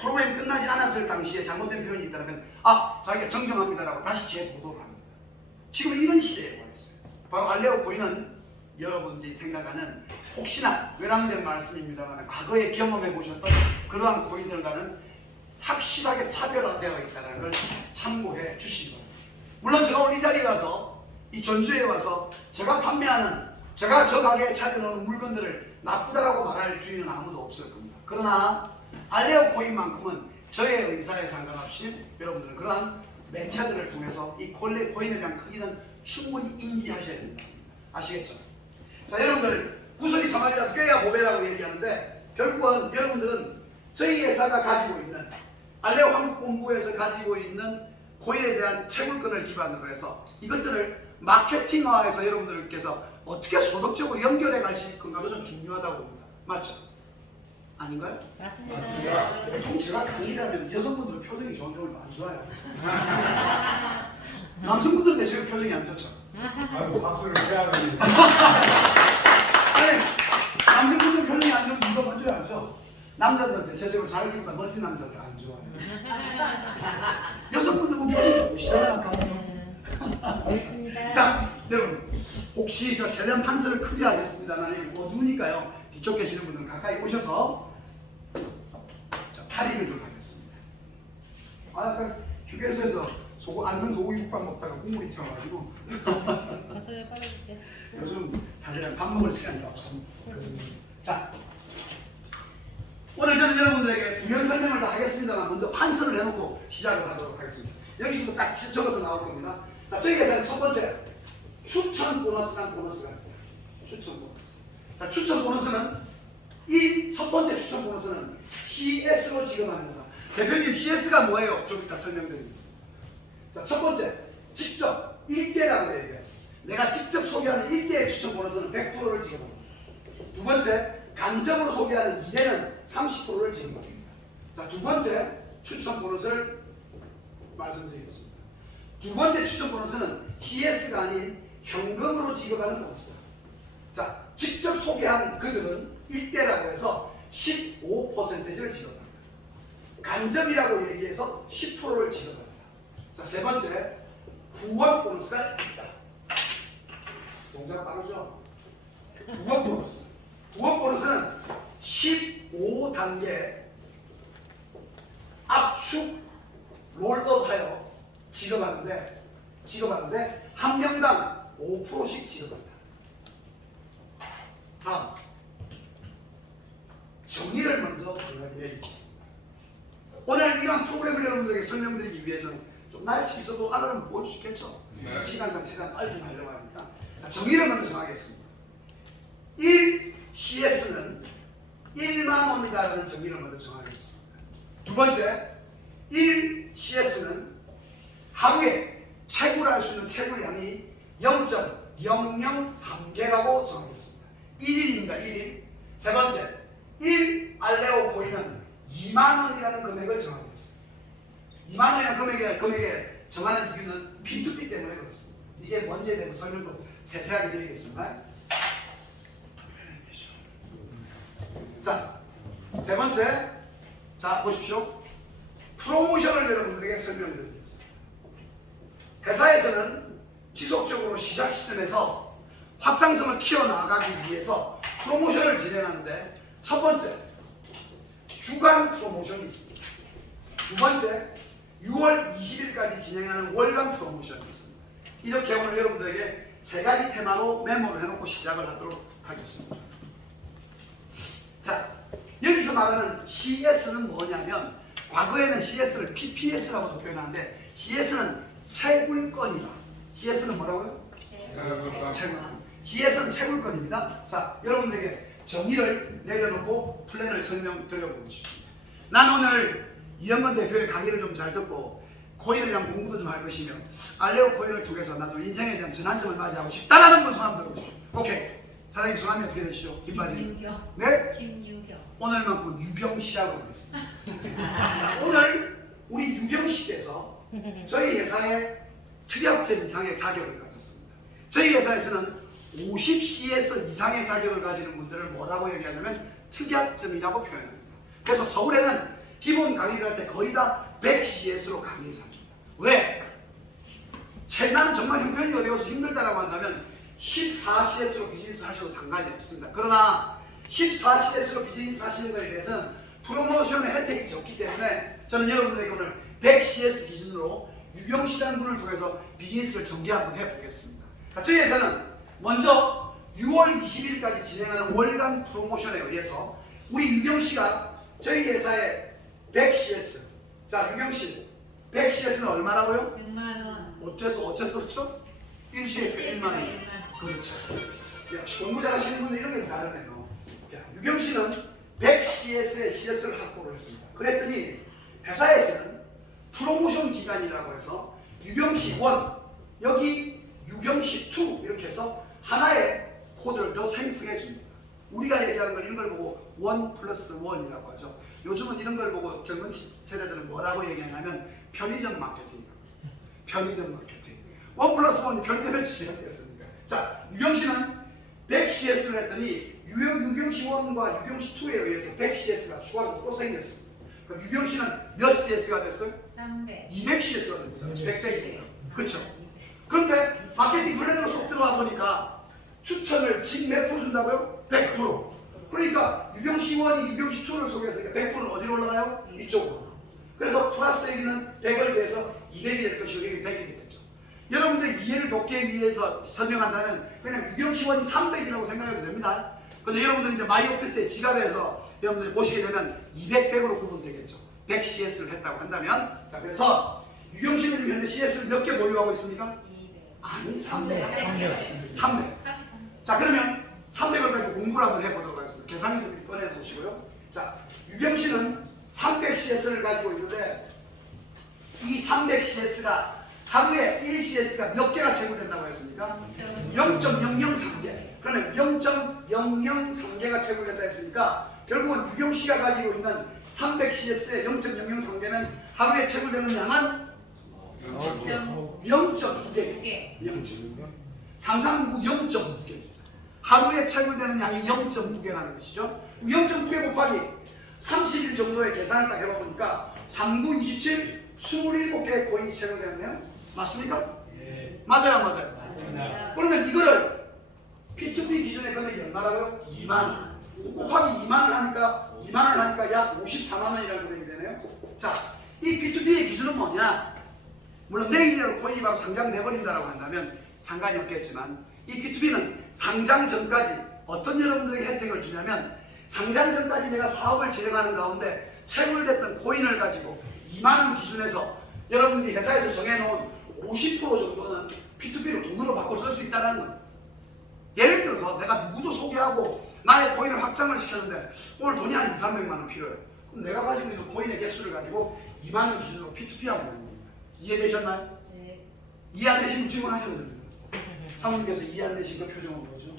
프로그램이 끝나지 않았을 당시에 잘못된 표현이 있다면 자기가 정정합니다라고 다시 재보도를 합니다. 지금 이런 시대에 와 있어요. 바로 알레오 코인은 여러분들이 생각하는 혹시나 외람된 말씀입니다만 과거에 경험해 보셨던 그러한 코인들과는 확실하게 차별화되어 있다는 걸 참고해 주시기 바랍니다. 물론 제가 오늘 이 자리에 와서 이 전주에 와서 제가 판매하는 제가 저 가게에 차려놓은 물건들을 나쁘다라고 말할 주인은 아무도 없을 겁니다. 그러나 알레오 코인만큼은 저의 의사에 상관없이 여러분들은 그러한 매체들을 통해서 이 코인에 대한 크기는 충분히 인지하셔야 된다. 아시겠죠? 자, 여러분들 구슬이 사마리라도 꿰야 보배라고 얘기하는데 결국은 여러분들은 저희 회사가 가지고 있는 알레오 한국본부에서 가지고 있는 코인에 대한 채굴권을 기반으로 해서 이것들을 마케팅화해서 여러분들께서 어떻게 소득적으로 연결해 가실 건가도 좀 중요하다고 봅니다. 맞죠? 아닌가요? 맞습니다. 보통 제가 강의라면 여성분들은 표정이 좋은 경우는 안 좋아요. 남성분들은 대체로 표정이 안 좋죠. 아이고 박수를 해야 되니. 아니, 남성분들 표정이 안 좋은 이유가 뭔지 알죠? 남자들은 대체적으로 자기보다 멋진 남자들 안 좋아해요. 여성분들 보면 표정이 좋으시잖아요. 알겠습니다. 자, 여러분 혹시 저 최대한 판서를 크게 하겠습니다만 어두우니까요. 뒤쪽 계시는 분들은 가까이 오셔서 탈의를 좀 하겠습니다. 아까 휴게소에서 안성 소고기국밥 먹다가 국물이 튀어가지고 가서 빨아줄게. 요즘 사실은 밥 먹을 시간이 없습니다. 자, 오늘 저는 여러분들에게 부연 설명을 다 하겠습니다만 먼저 판서를 해놓고 시작을 하도록 하겠습니다. 여기서부터 쫙 적어서 나올 겁니다. 자, 저희가 첫 번째 추천 보너스라는 보너스가 있습니다. 추천 보너스. 자, 추천 보너스는 이 첫 번째 추천 보너스는 CS로 지급합니다. 대표님 CS가 뭐예요? 좀 이따 설명드리겠습니다. 자, 첫 번째 직접 1대라고 얘기해요. 내가 직접 소개하는 1대의 추천 보너스는 100%를 지급합니다. 두 번째 간접으로 소개하는 2대는 30%를 지급합니다. 자, 두 번째 추천 보너스를 말씀드리겠습니다. 두 번째 추천 보너스는 CS가 아닌 현금으로 지급하는 보너스다. 자, 직접 소개한 그들은 1대라고 해서 15%를 지급합니다. 간접이라고 얘기해서 10%를 지급합니다. 자, 세 번째 후원 보너스가 있다. 동작 빠르죠? 후원 보너스. 후원 보너스는 15단계 압축 롤업하여 지급하는데 한 명당 5%씩 지급합니다. 다음 정의를 먼저 두 가지 내리겠습니다. 오늘 이런 프로그램을 여러분들에게 설명드리기 위해서는 좀 날치 있어도 알아는 볼 수 있겠죠? 네. 시간상 최대한 빨리 좀 하려고 하니까. 자, 정의를 먼저 정하겠습니다. 1 CS는 1만 원이다라는 정의를 먼저 정하겠습니다. 두 번째 1 CS는 하루에 채굴할 수 있는 채굴량이 0.003개라고 정하겠습니다. 1일입니다. 1일. 세 번째 1 알레오 코인은 2만 원이라는 금액을 정하겠습니다. 2만 원이라는 금액에 정하는 이유는 P2P 때문에 그렇습니다. 이게 뭔지에 대해서 설명도 세세하게 드리겠습니다. 자, 세 번째, 자 보십시오. 프로모션을 여러분들에게 설명드리겠습니다. 회사에서는 지속적으로 시작 시점에서 확장성을 키워나가기 위해서 프로모션을 진행하는데 첫 번째, 주간 프로모션이 있습니다. 두 번째, 6월 20일까지 진행하는 월간 프로모션이 있습니다. 이렇게 오늘 여러분들에게 세 가지 테마로 메모를 해놓고 시작을 하도록 하겠습니다. 자, 여기서 말하는 CS는 뭐냐면 과거에는 CS를 PPS라고도 표현하는데 CS는 채굴건이다. CS는 뭐라고요? 채굴건. CS는 채굴건입니다. 자, 여러분들에게 정의를 내려놓고 플랜을 설명드려보고 싶습니다. 난 오늘 이영건 대표의 강의를 좀 잘 듣고 코인에 대한 공부도 좀 할 것이며 알레오 코인을 통해서 나도 인생에 대한 전환점을 맞이하고 싶다라는 분 손 한번 들어보십시오. 오케이. 사장님 성함이 어떻게 되시죠? 김반님. 김유경. 네? 김유경. 오늘만큼 유경씨라고 하겠습니다. 오늘 우리 유경씨께서 저희 회사의 특약점 이상의 자격을 가졌습니다. 저희 회사에서는 50CS 이상의 자격을 가지는 분들을 뭐라고 얘기하냐면 특약점이라고 표현합니다. 그래서 서울에는 기본 강의를 할 때 거의 다 100CS로 강의를 합니다. 왜? 나는 정말 형편이 어려워서 힘들다라고 한다면 14CS로 비즈니스 하셔도 상관이 없습니다. 그러나 14CS로 비즈니스 하시는 것에 대해서는 프로모션의 혜택이 적기 때문에 저는 여러분들에게 오늘 100CS 기준으로 유경씨라는 분을 통해서 비즈니스를 전개 한번 해보겠습니다. 저희 회사는 먼저 6월 20일까지 진행하는 월간 프로모션에 의해서 우리 유경씨가 저희 회사의 100CS, 자 유경씨 100CS는 얼마라고요? 6만 원. 어째서 그렇죠? 1CS 1만 원. 그렇죠. 역시 공부 잘하시는 분들 이런 게 다르네요. 유경씨는 100CS의 CS를 확보를 했습니다. 그랬더니 회사에서는 프로모션 기간이라고 해서 유경씨 1, 여기 유경씨 2 이렇게 해서 하나의 코드를 더 생성해 줍니다. 우리가 얘기하는 걸 이런 걸 보고 1+1이라고 하죠. 요즘은 이런 걸 보고 젊은 세대들은 뭐라고 얘기하냐면 편의점 마케팅이라고. 편의점 마케팅. 1+1이 편의점에서 시작됐습니다. 자, 유경씨는 100CS를 했더니 유경씨 1과 유경씨 2에 의해서 100CS가 추가로 또 생겼습니다. 그럼 유경씨는 몇 CS가 됐어요? 300. 200CS가 됩니다. 100대입니다. 그렇죠? 그런데 마케팅 플랜으로 쏙 들어가 보니까 추천을 직 몇 프로 준다고요? 100%. 그러니까 유경씨 1이 유경씨 2를 소개했으니까 100%는 어디로 올라가요? 이쪽으로. 그래서 플러스 얘기는 100을 더해서 200이 될 것이고 여기 100이 되겠죠. 여러분들 이해를 돕기 위해서 설명한다면 그냥 유경씨 1이 300이라고 생각해도 됩니다. 근데 여러분들 이제 마이오피스의 지갑에서 여러분들이 보시게 되면 200, 100으로 구분되겠죠. 100CS를 했다고 한다면 자 그래서 유경씨는 지금 현재 CS를 몇 개 보유하고 있습니까? 200. 아니 300. 300. 300. 자 그러면 300을 가지고 공부를 한번 해보도록 하겠습니다. 계산기 좀 꺼내놓으시고요. 자 유경씨는 300CS를 가지고 있는데 이 300CS가 하루에 1CS가 몇 개가 채굴된다고 했습니까? 0.003개. 그러면 0.003개가 채굴된다 했으니까 결국은 유경씨가 가지고 있는 300CS의 0.003개는 하루에 채굴되는 양은 0.9개. 0.9개. 0.9개. 하루에 채굴되는 양이 0.9개라는 것이죠. 0.9개 곱하기 30일 정도의 계산을 딱 해보니까 3, 9, 27, 27개의 코인이 채굴되네요. 맞습니까? 네. 맞아요, 안 맞아요? 맞습니다. 그러면 이거를 P2P 기준의 금액이 얼마라고요? 2만원. 곱하기 2만원 하니까 약 54만원이라는 금액이 되네요. 자, 이 P2P의 기준은 뭐냐? 물론 내일이라도 코인이 바로 상장돼버린다라고 한다면 상관이 없겠지만 이 P2P는 상장 전까지 어떤 여러분들에게 혜택을 주냐면 상장 전까지 내가 사업을 진행하는 가운데 채굴됐던 코인을 가지고 2만원 기준에서 여러분들이 회사에서 정해놓은 50% 정도는 P2P로 돈으로 바꿔 쓸 수 있다는 거예요. 예를 들어서 내가 누구도 소개하고 나의 코인을 확장을 시켰는데 오늘 돈이 한 2, 300만 원 필요해. 그럼 내가 가지고 있는 코인의 개수를 가지고 2만 원 기준으로 P2P 하면 되는 겁니다. 이해되셨나요? 네. 이해 안 되시면 질문하셔도 됩니다. 사모님께서 이해 안 되신 그 표정은 뭐죠?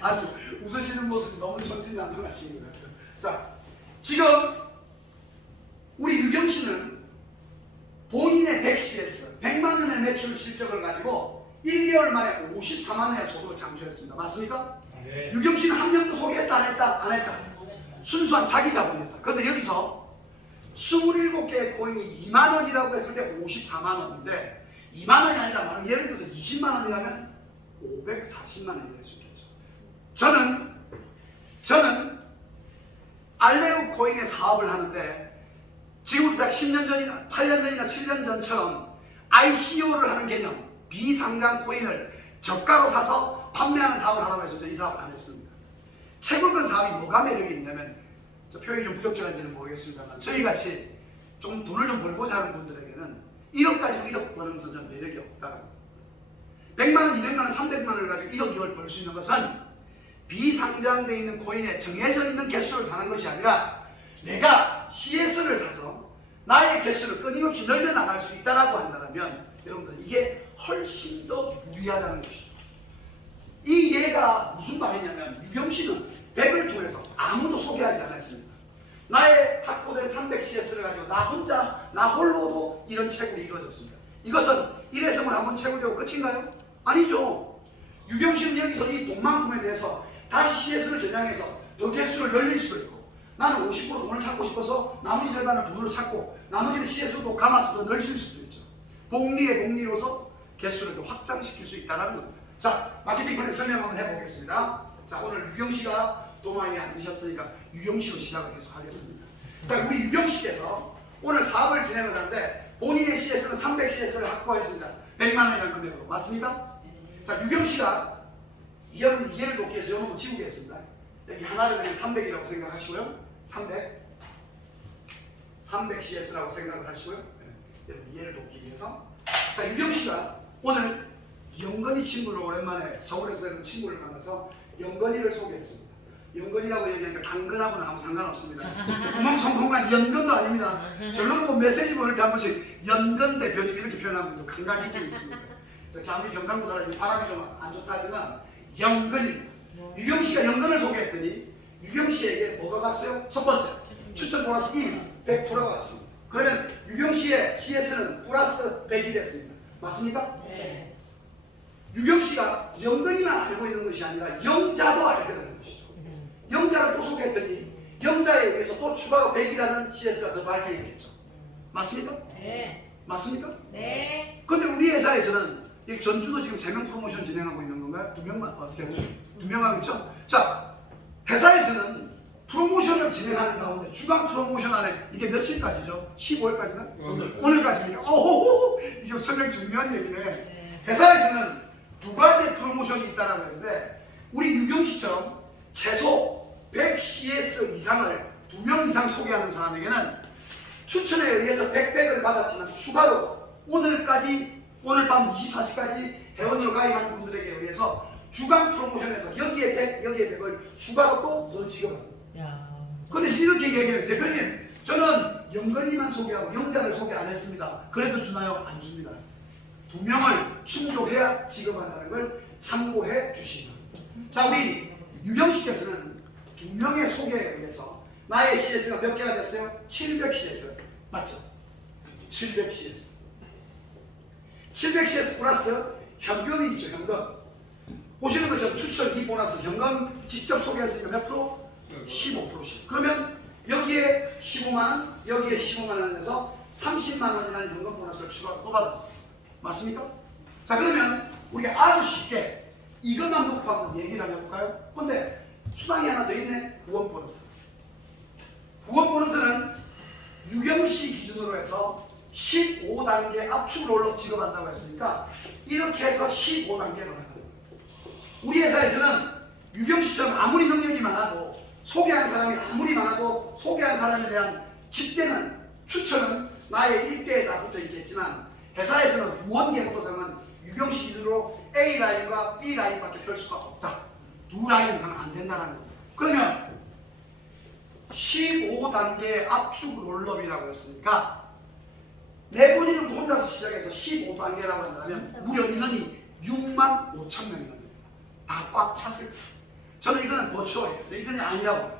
아주 웃으시는 모습이 너무 천진난만하신 것 같아요. 자, 지금 우리 유경씨는 본인의 100CS, 100만 원의 매출 실적을 가지고 1개월 만에 54만 원의 소득을 창출했습니다. 맞습니까? 네. 유경씨는 한 명도 소개했다 안 했다? 안 했다. 순수한 자기 자본이었다. 그런데 여기서 27개의 코인이 2만 원이라고 했을 때 54만 원인데 2만 원이 아니라 말하면 예를 들어서 20만 원이라면 540만 원이 될 수 있겠죠. 저는 알레로 코인의 사업을 하는데 지금부터 10년 전이나 8년 전이나 7년 전처럼 ICO를 하는 개념, 비상장 코인을 저가로 사서 판매하는 사업을 하라고 해서 이 사업을 안 했습니다. 채굴권 사업이 뭐가 매력이 있냐면 저 표현이 좀 부적절한지는 모르겠습니다만 저희같이 좀 돈을 좀 벌고자 하는 분들에게는 1억 가지고 1억 버는 것은 좀 매력이 없다. 100만 원, 200만 원, 300만 원을 가지고 1억, 2억 벌 수 있는 것은 비상장되어 있는 코인에 정해져 있는 개수를 사는 것이 아니라 내가 CS를 사서 나의 개수를 끊임없이 늘려나갈 수 있다고 한다면 여러분들 이게 훨씬 더 유리하다는 것이죠. 이 예가 무슨 말이냐면 유경씨는 100을 통해서 아무도 소개하지 않았습니다. 나의 확보된 300CS를 가지고 나 혼자, 나 홀로도 이런 채굴이 이루어졌습니다. 이것은 일회성을 한번 채굴되고 끝인가요? 아니죠. 유경씨는 여기서 이 돈만큼에 대해서 다시 CS를 전향해서 더 개수를 늘릴 수도 있고 나는 50% 돈을 찾고 싶어서 나머지 절반을 돈으로 찾고 나머지는 CS도 감아서 더 늘릴 수도 있죠. 복리의 복리로서 개수를 더 확장시킬 수 있다는 겁니다. 자, 마케팅 플랜 설명 한번 해보겠습니다. 자, 오늘 유경씨가 도마에 앉으셨으니까 유경씨로 시작을 계속 하겠습니다. 자, 우리 유경씨께서 오늘 사업을 진행을 하는데 본인의 CS는 300CS를 확보했습니다. 100만 원이라는 금액으로. 맞습니까? 자, 유경씨가 여러분 이해를 돕기 위해서 요놈을 지우겠습니다. 여기 하나를 그냥 300이라고 생각하시고요. 300CS라고 생각을 하시고요. 네, 이해를 돕기 위해서. 자, 유경씨가 오늘 영건이 친구를 오랜만에 서울에서 되는 친구를 만나서 영건이를 소개했습니다. 영건이라고 얘기하니까 당근하고는 아무 상관없습니다. 구멍송송한 연근도 아닙니다. 저를 보고 메시지 보낼 때 한 번씩 연근 대표님 이렇게 표현하는 분도 감각이 있습니다. 아무리 경상도 사람이 바람이 좀 안 좋다 하지만 영근입니다. 유경 씨가 연근을 소개했더니 유경 씨에게 뭐가 갔어요? 첫 번째, 추천 보너스 100%가 왔습니다. 그러면 유경 씨의 CS는 플러스 100이 됐습니다. 맞습니까? 네. 유경 씨가 연근이만 알고 있는 것이 아니라 영자도 알게 되는 것이죠. 영자를 또 소개했더니 영자에 의해서 또 추가로 100이라는 CS가 더 발생했겠죠. 맞습니까? 네. 맞습니까? 네. 근데 우리 회사에서는 이 전주도 지금 3명 프로모션 진행하고 있는 건가요? 2명만 어떻게 해요? 2명 하고 있죠? 자, 회사에서는 프로모션을 진행하는 가운데 주간 프로모션 안에 이게 며칠까지죠? 15일까지나? 오늘까지입니까? 오, 이거 설명 중요한 얘기네. 회사에서는 2가지 프로모션이 있다라고 했는데 우리 유경씨처럼 최소 100CS 이상을 2명 이상 소개하는 사람에게는 추천에 의해서 100을 받았지만 추가로 오늘 밤 24시까지 회원으로 가입한 분들에게 의해서 주간 프로모션에서 여기에 100, 여기에 100을 추가로 또 더 지급합니다. 근데 이렇게 얘기해요. 대표님, 저는 영건이만 소개하고 영자를 소개 안 했습니다. 그래도 주나요? 안 줍니다. 2명을 충족해야 지급한다는 걸 참고해 주시면. 자, 우리 유경 씨께서는 2명의 소개에 의해서 나의 CS가 몇 개가 됐어요? 700CS. 맞죠? 700CS. 700CS 플러스 현금이 있죠, 현금. 보시는 것처럼 추천기 보너스 현금 직접 소개했으니까 몇 프로? 15%씩. 그러면 여기에 15만원, 여기에 15만원 해서 30만원이라는 현금 보너스를 추가로 또 받았어요. 맞습니까? 자, 그러면 우리가 아주 쉽게 이것만 놓고 한번 얘기를 한번 해볼까요? 근데 수당이 하나 더 있네. 후원 보너스. 후원 보너스는 유경씨 기준으로 해서 15단계 압축 롤업 지급한다고 했으니까 이렇게 해서 15단계로 하는 거예요. 우리 회사에서는 유경씨처럼 아무리 능력이 많아도 소개한 사람이 아무리 많아도 소개한 사람에 대한 집대는 추천은 나의 일대에 다 붙어 있겠지만 회사에서는 후원 계보도상은 유경씨 기준으로 A 라인과 B 라인밖에 펼 수가 없다. 2라인 이상은 안 된다는 거예요. 그러면 15단계 압축 롤업이라고 했으니까 네 분이는 혼자서 시작해서 15단계라고 한다면 무려 인원이 6만 5천 명이나 됩니다. 다 꽉 찼을 거예요. 저는 이거는 버추얼이에요. 이거는 아니라고.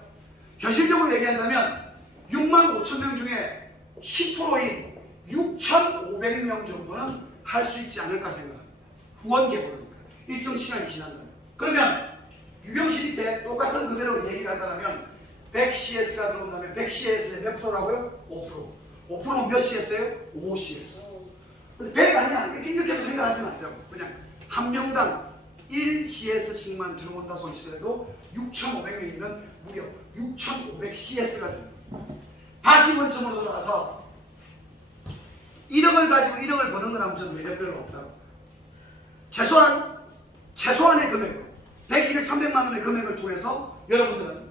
현실적으로 얘기한다면 6만 5천 명 중에 10%인 6,500명 정도는 할 수 있지 않을까 생각합니다. 후원 계보니까 일정 시간이 지난다면. 그러면 유경씨 밑에 똑같은 그대로 얘기를 한다면 100CS가 들어온다면 100CS에 몇 프로라고요? 5%. 5%는 몇 CS예요? 5CS. 근데 100 아니야. 이렇게 생각하지 말자고. 그냥 한 명당 1CS씩만 들어온다 손치더라도 6,500명이면 무려 6,500CS가 됩니다. 다시 원점으로 돌아가서 1억을 가지고 1억을 버는 건 아무튼 매력별로 없다고. 최소한의 금액으로 100, 200, 300만 원의 금액을 통해서 여러분들은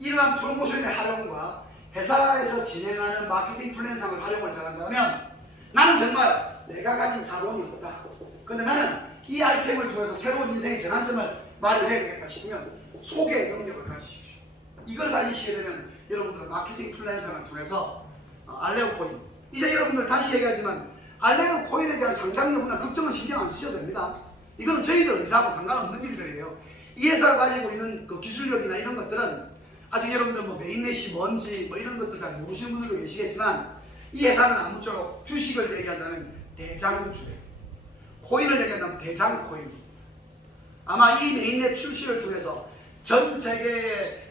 이러한 프로모션의 활용과 회사에서 진행하는 마케팅 플랜상을 활용을 잘한다면 나는 정말 내가 가진 자본이 없다. 근데 나는 이 아이템을 통해서 새로운 인생의 전환점을 마련해야 되겠다 싶으면 소개 능력을 가지십시오. 이걸 가지시게 되면 여러분들은 마케팅 플랜상을 통해서 알레오 코인, 이제 여러분들 다시 얘기하지만 알레오 코인에 대한 상장 여부나 걱정은 신경 안 쓰셔도 됩니다. 이거는 저희들 회사하고 상관없는 일들이에요. 이 회사가 가지고 있는 그 기술력이나 이런 것들은 아직 여러분들 뭐 메인넷이 뭔지 뭐 이런 것들 잘 모르시는 분들도 계시겠지만 이 회사는 아무쪼록 주식을 얘기한다면 대장주예요. 코인을 얘기한다면 대장코인. 아마 이 메인넷 출시를 통해서 전 세계의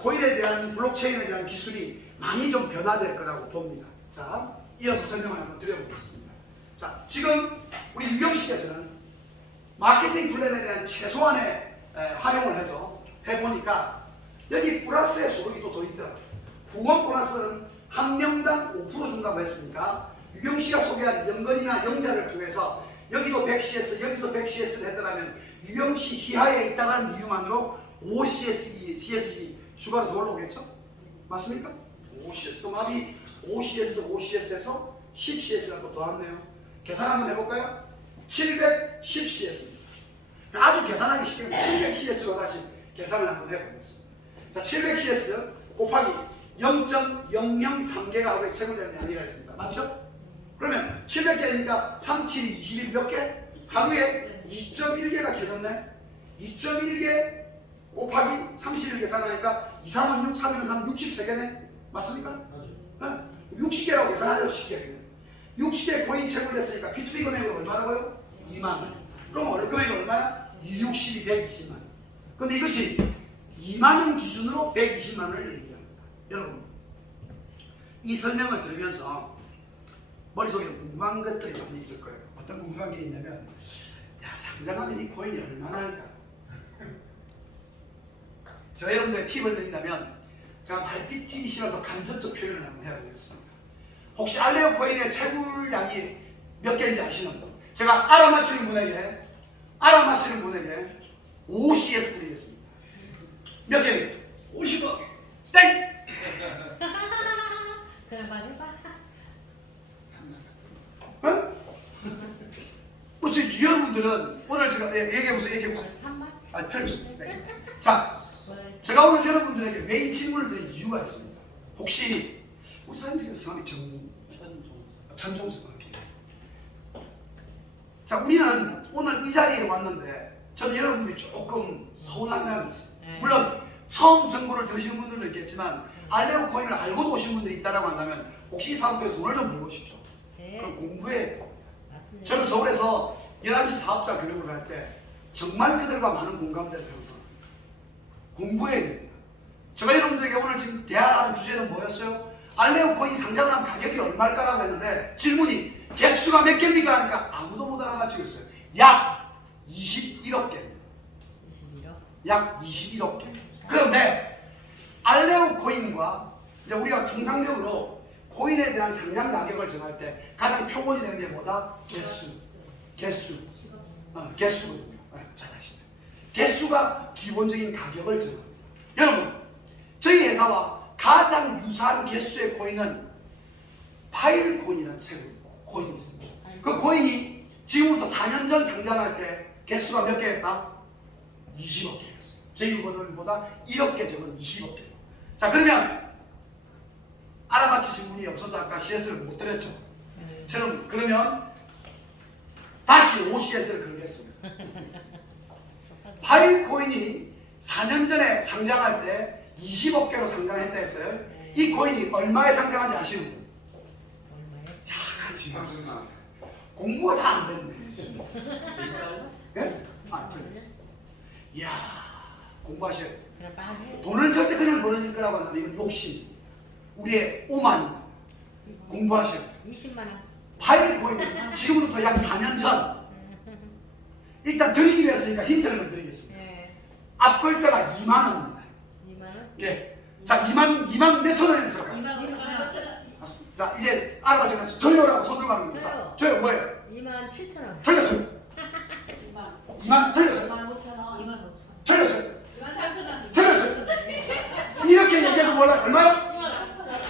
코인에 대한 블록체인에 대한 기술이 많이 좀 변화될 거라고 봅니다. 자, 이어서 설명을 한번 드려보겠습니다. 자, 지금 우리 유경씨께서는 마케팅 플랜에 대한 최소한의 활용을 해서 해보니까 여기 플러스의 소득이 또 더 있더라고요. 후원 보너스는 한 명당 5% 준다고 했으니까 유경씨가 소개한 연건이나 영자를 통해서 여기도 100CS, 여기서 100CS를 했더라면 유경씨 희하에 있다는 이유만으로 5CS이 추가로 더 올라오겠죠? 맞습니까? 5CS. 그럼 합이 5CS, 5CS에서 10CS가 또 더왔네요. 계산 한번 해볼까요? 710CS. 아주 계산하기 쉽게 700CS로 다시 계산을 한번 해보겠습니다. 자, 700CS 곱하기 0.003개가 하루에 채굴되는 양이가 있습니다. 맞죠? 그러면 700개니까 3, 7, 21 몇 개? 하루에 2.1개가 켜졌네? 2.1개 곱하기 30일 계산하니까 2, 3은 6, 3은 3, 63개네. 맞습니까? 맞아요. 60개라고 계산하죠. 60개. 60개 코인이 채굴됐으니까 P2P 금액은 얼마라고요? 2만 원. 그럼 금액이 얼마야? 260이 120만 원. 근데 이것이 2만 원 기준으로 120만 원을 얘기합니다. 여러분, 이 설명을 들으면서 머릿속에 궁금한 것들이 많이 있을 거예요. 어떤 궁금한 게 있냐면, 야, 상장하면 이 코인이 얼마나 할까? 제가 여러분들의 팁을 드린다면, 제가 말빛이 싫어서 간접적 표현을 한번 해보겠습니다. 혹시 알레오 코인의 채굴량이 몇 개인지 아시는 분? 제가 알아맞히는 분에게 5CS 드리겠습니다. 몇 개? 50억. 땡! 그래 말해봐. 어? 지금 여러분들은 오늘 제가 얘기해보세요. 얘기해보세요. 3만? 아, 틀렸습니다. 네. 자, 제가 오늘 여러분들에게 왜 이 질문을 드린 이유가 있습니다. 혹시 우리 사장님의 성함이 전종석. 자, 우리는 오늘 이 자리에 왔는데 저는 여러분들이 조금 서운한 감이 있습니다. 물론 처음 정보를 들으시는 분들도 있겠지만 알레오 코인을 알고도 오신 분들이 있다고 한다면 혹시 이 사업에서 돈을 좀 벌고 싶죠? 그럼 공부해야 돼요. 맞습니다. 저는 서울에서 11시 사업자 교육을 할 때 정말 그들과 많은 공감대를 배워서 공부해야 됩니다. 제가 여러분들에게 오늘 지금 대화하는 주제는 뭐였어요? 알레오 코인 상장한 가격이 얼마일까라고 했는데 질문이 개수가 몇 개입니까? 하니까 아무도 못 알아맞히고 있어요. 약 21억 개입니다. 21억? 약 21억 개. 그런데 알레오 코인과 이제 우리가 통상적으로 코인에 대한 상장 가격을 정할 때 가장 표본이 되는 게 뭐다? 개수거든요. 잘 아시네. 개수가 기본적인 가격을 정합니다. 여러분, 저희 회사와 가장 유사한 개수의 코인은 파일 코인이라는 코인이 있습니다. 그 코인이 지금부터 4년 전 상장할 때 개수가 몇 개였다? 20억 개였어요. 저희 것보다 1억 개 적은 20억 개. 자, 그러면 알아맞히신 분이 없어서 아까 CS를 못 드렸죠. 저는 그러면 다시 OCS를 걸겠습니다. 파일 코인이 4년 전에 상장할 때 20억 개로 상장했다 했어요. 이 코인이 얼마에 상장한지 아시는 분? 야, 지금 공부가 다 안 됐네. 예? 아, 틀렸어. 이야, 공부하셔야 돼요. 그래 빨리. 돈을 절대 그냥 버는 거라고 한다면 이건 욕심. 우리의 오만입니다. 공부하셔야 돼요. 20만 원. 파일 코인 지금부터 약 4년 전 일단 드리기로 했으니까 힌트를 드리겠습니다. 네. 앞 글자가 2만 원입니다. 2만 원? 예. 자, 2만 몇천 원이었을까요? 2만 5천 원. 자, 이제 알아봐주면 저요라고 손을 말하는 겁니다. 저요 뭐예요? 2만 7천 원. 틀렸어요. 2만 틀렸어요. 2만 5천 원. 2만 5천 원. 틀렸어요. 2만 3천 원. 틀렸어요. 이렇게 얘기해도 몰라. 얼마요?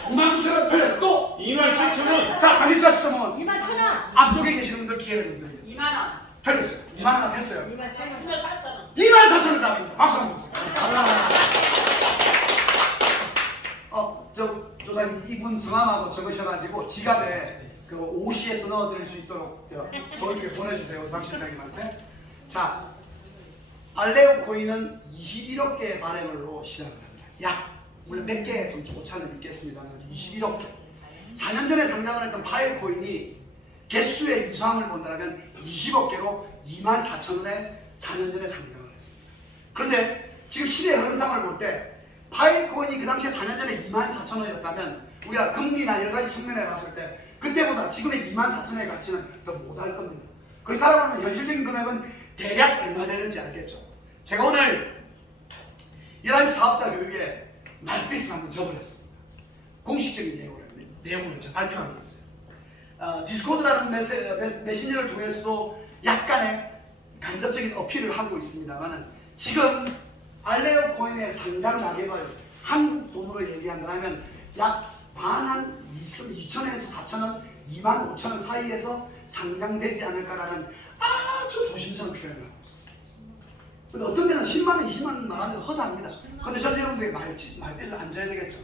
2만 9천 원 틀렸어. 또 2만 7천 원. 자, 자신 짰으면 2만 천 원. 앞쪽에 계시는 분들 기회를 좀 드리겠습니다. 2만 원. 틀렸어요. 2만 원 했어요. 2만 천 원. 2만 4천 원. 2만 4천 원 답입니다. 박수 한번 주세요. 저 조사님 이분 성함하고 적으셔가지고 지갑에 그 OCS 넣어드릴 수 있도록 서울 쪽에 보내주세요. 우리 박 실장님한테. 자, 알레오 코인은 21억 개의 바레을로 시작을 합니다. 약 물론 몇 개의 오차는 있겠습니다만 21억 개. 4년 전에 상장을 했던 파일 코인이 개수의 유사함을 본다면 20억 개로 2만 4천 원에 4년 전에 상장을 했습니다. 그런데 지금 시대 흐름상을 볼 때 파일 코인이 그 당시에 4년 전에 2만 4천 원이었다면 우리가 금리나 여러 가지 측면에 봤을 때 그때보다 지금의 2만 4천 원의 가치는 더 못할 겁니다. 그렇다고 하면 현실적인 금액은 대략 얼마 되는지 알겠죠? 제가 오늘 11시 사업자 교육에 말빛을 한번 적어냈습니다. 공식적인 내용을 발표한 게 있어요. 디스코드라는 메신저를 통해서도 약간의 간접적인 어필을 하고 있습니다만 지금 알레오 코인의 상장 가격을 한국 돈으로 얘기한다면 약 한 2,000원에서 4,000원, 2만 5천원 사이에서 상장되지 않을까라는 아주 조심스러운 표현을 하고 있습니다. 근데 어떤 데는 10만원, 20만원 말하는 데 허다합니다. 근데 전 여러분들이 말빛을 안 져야 되겠죠.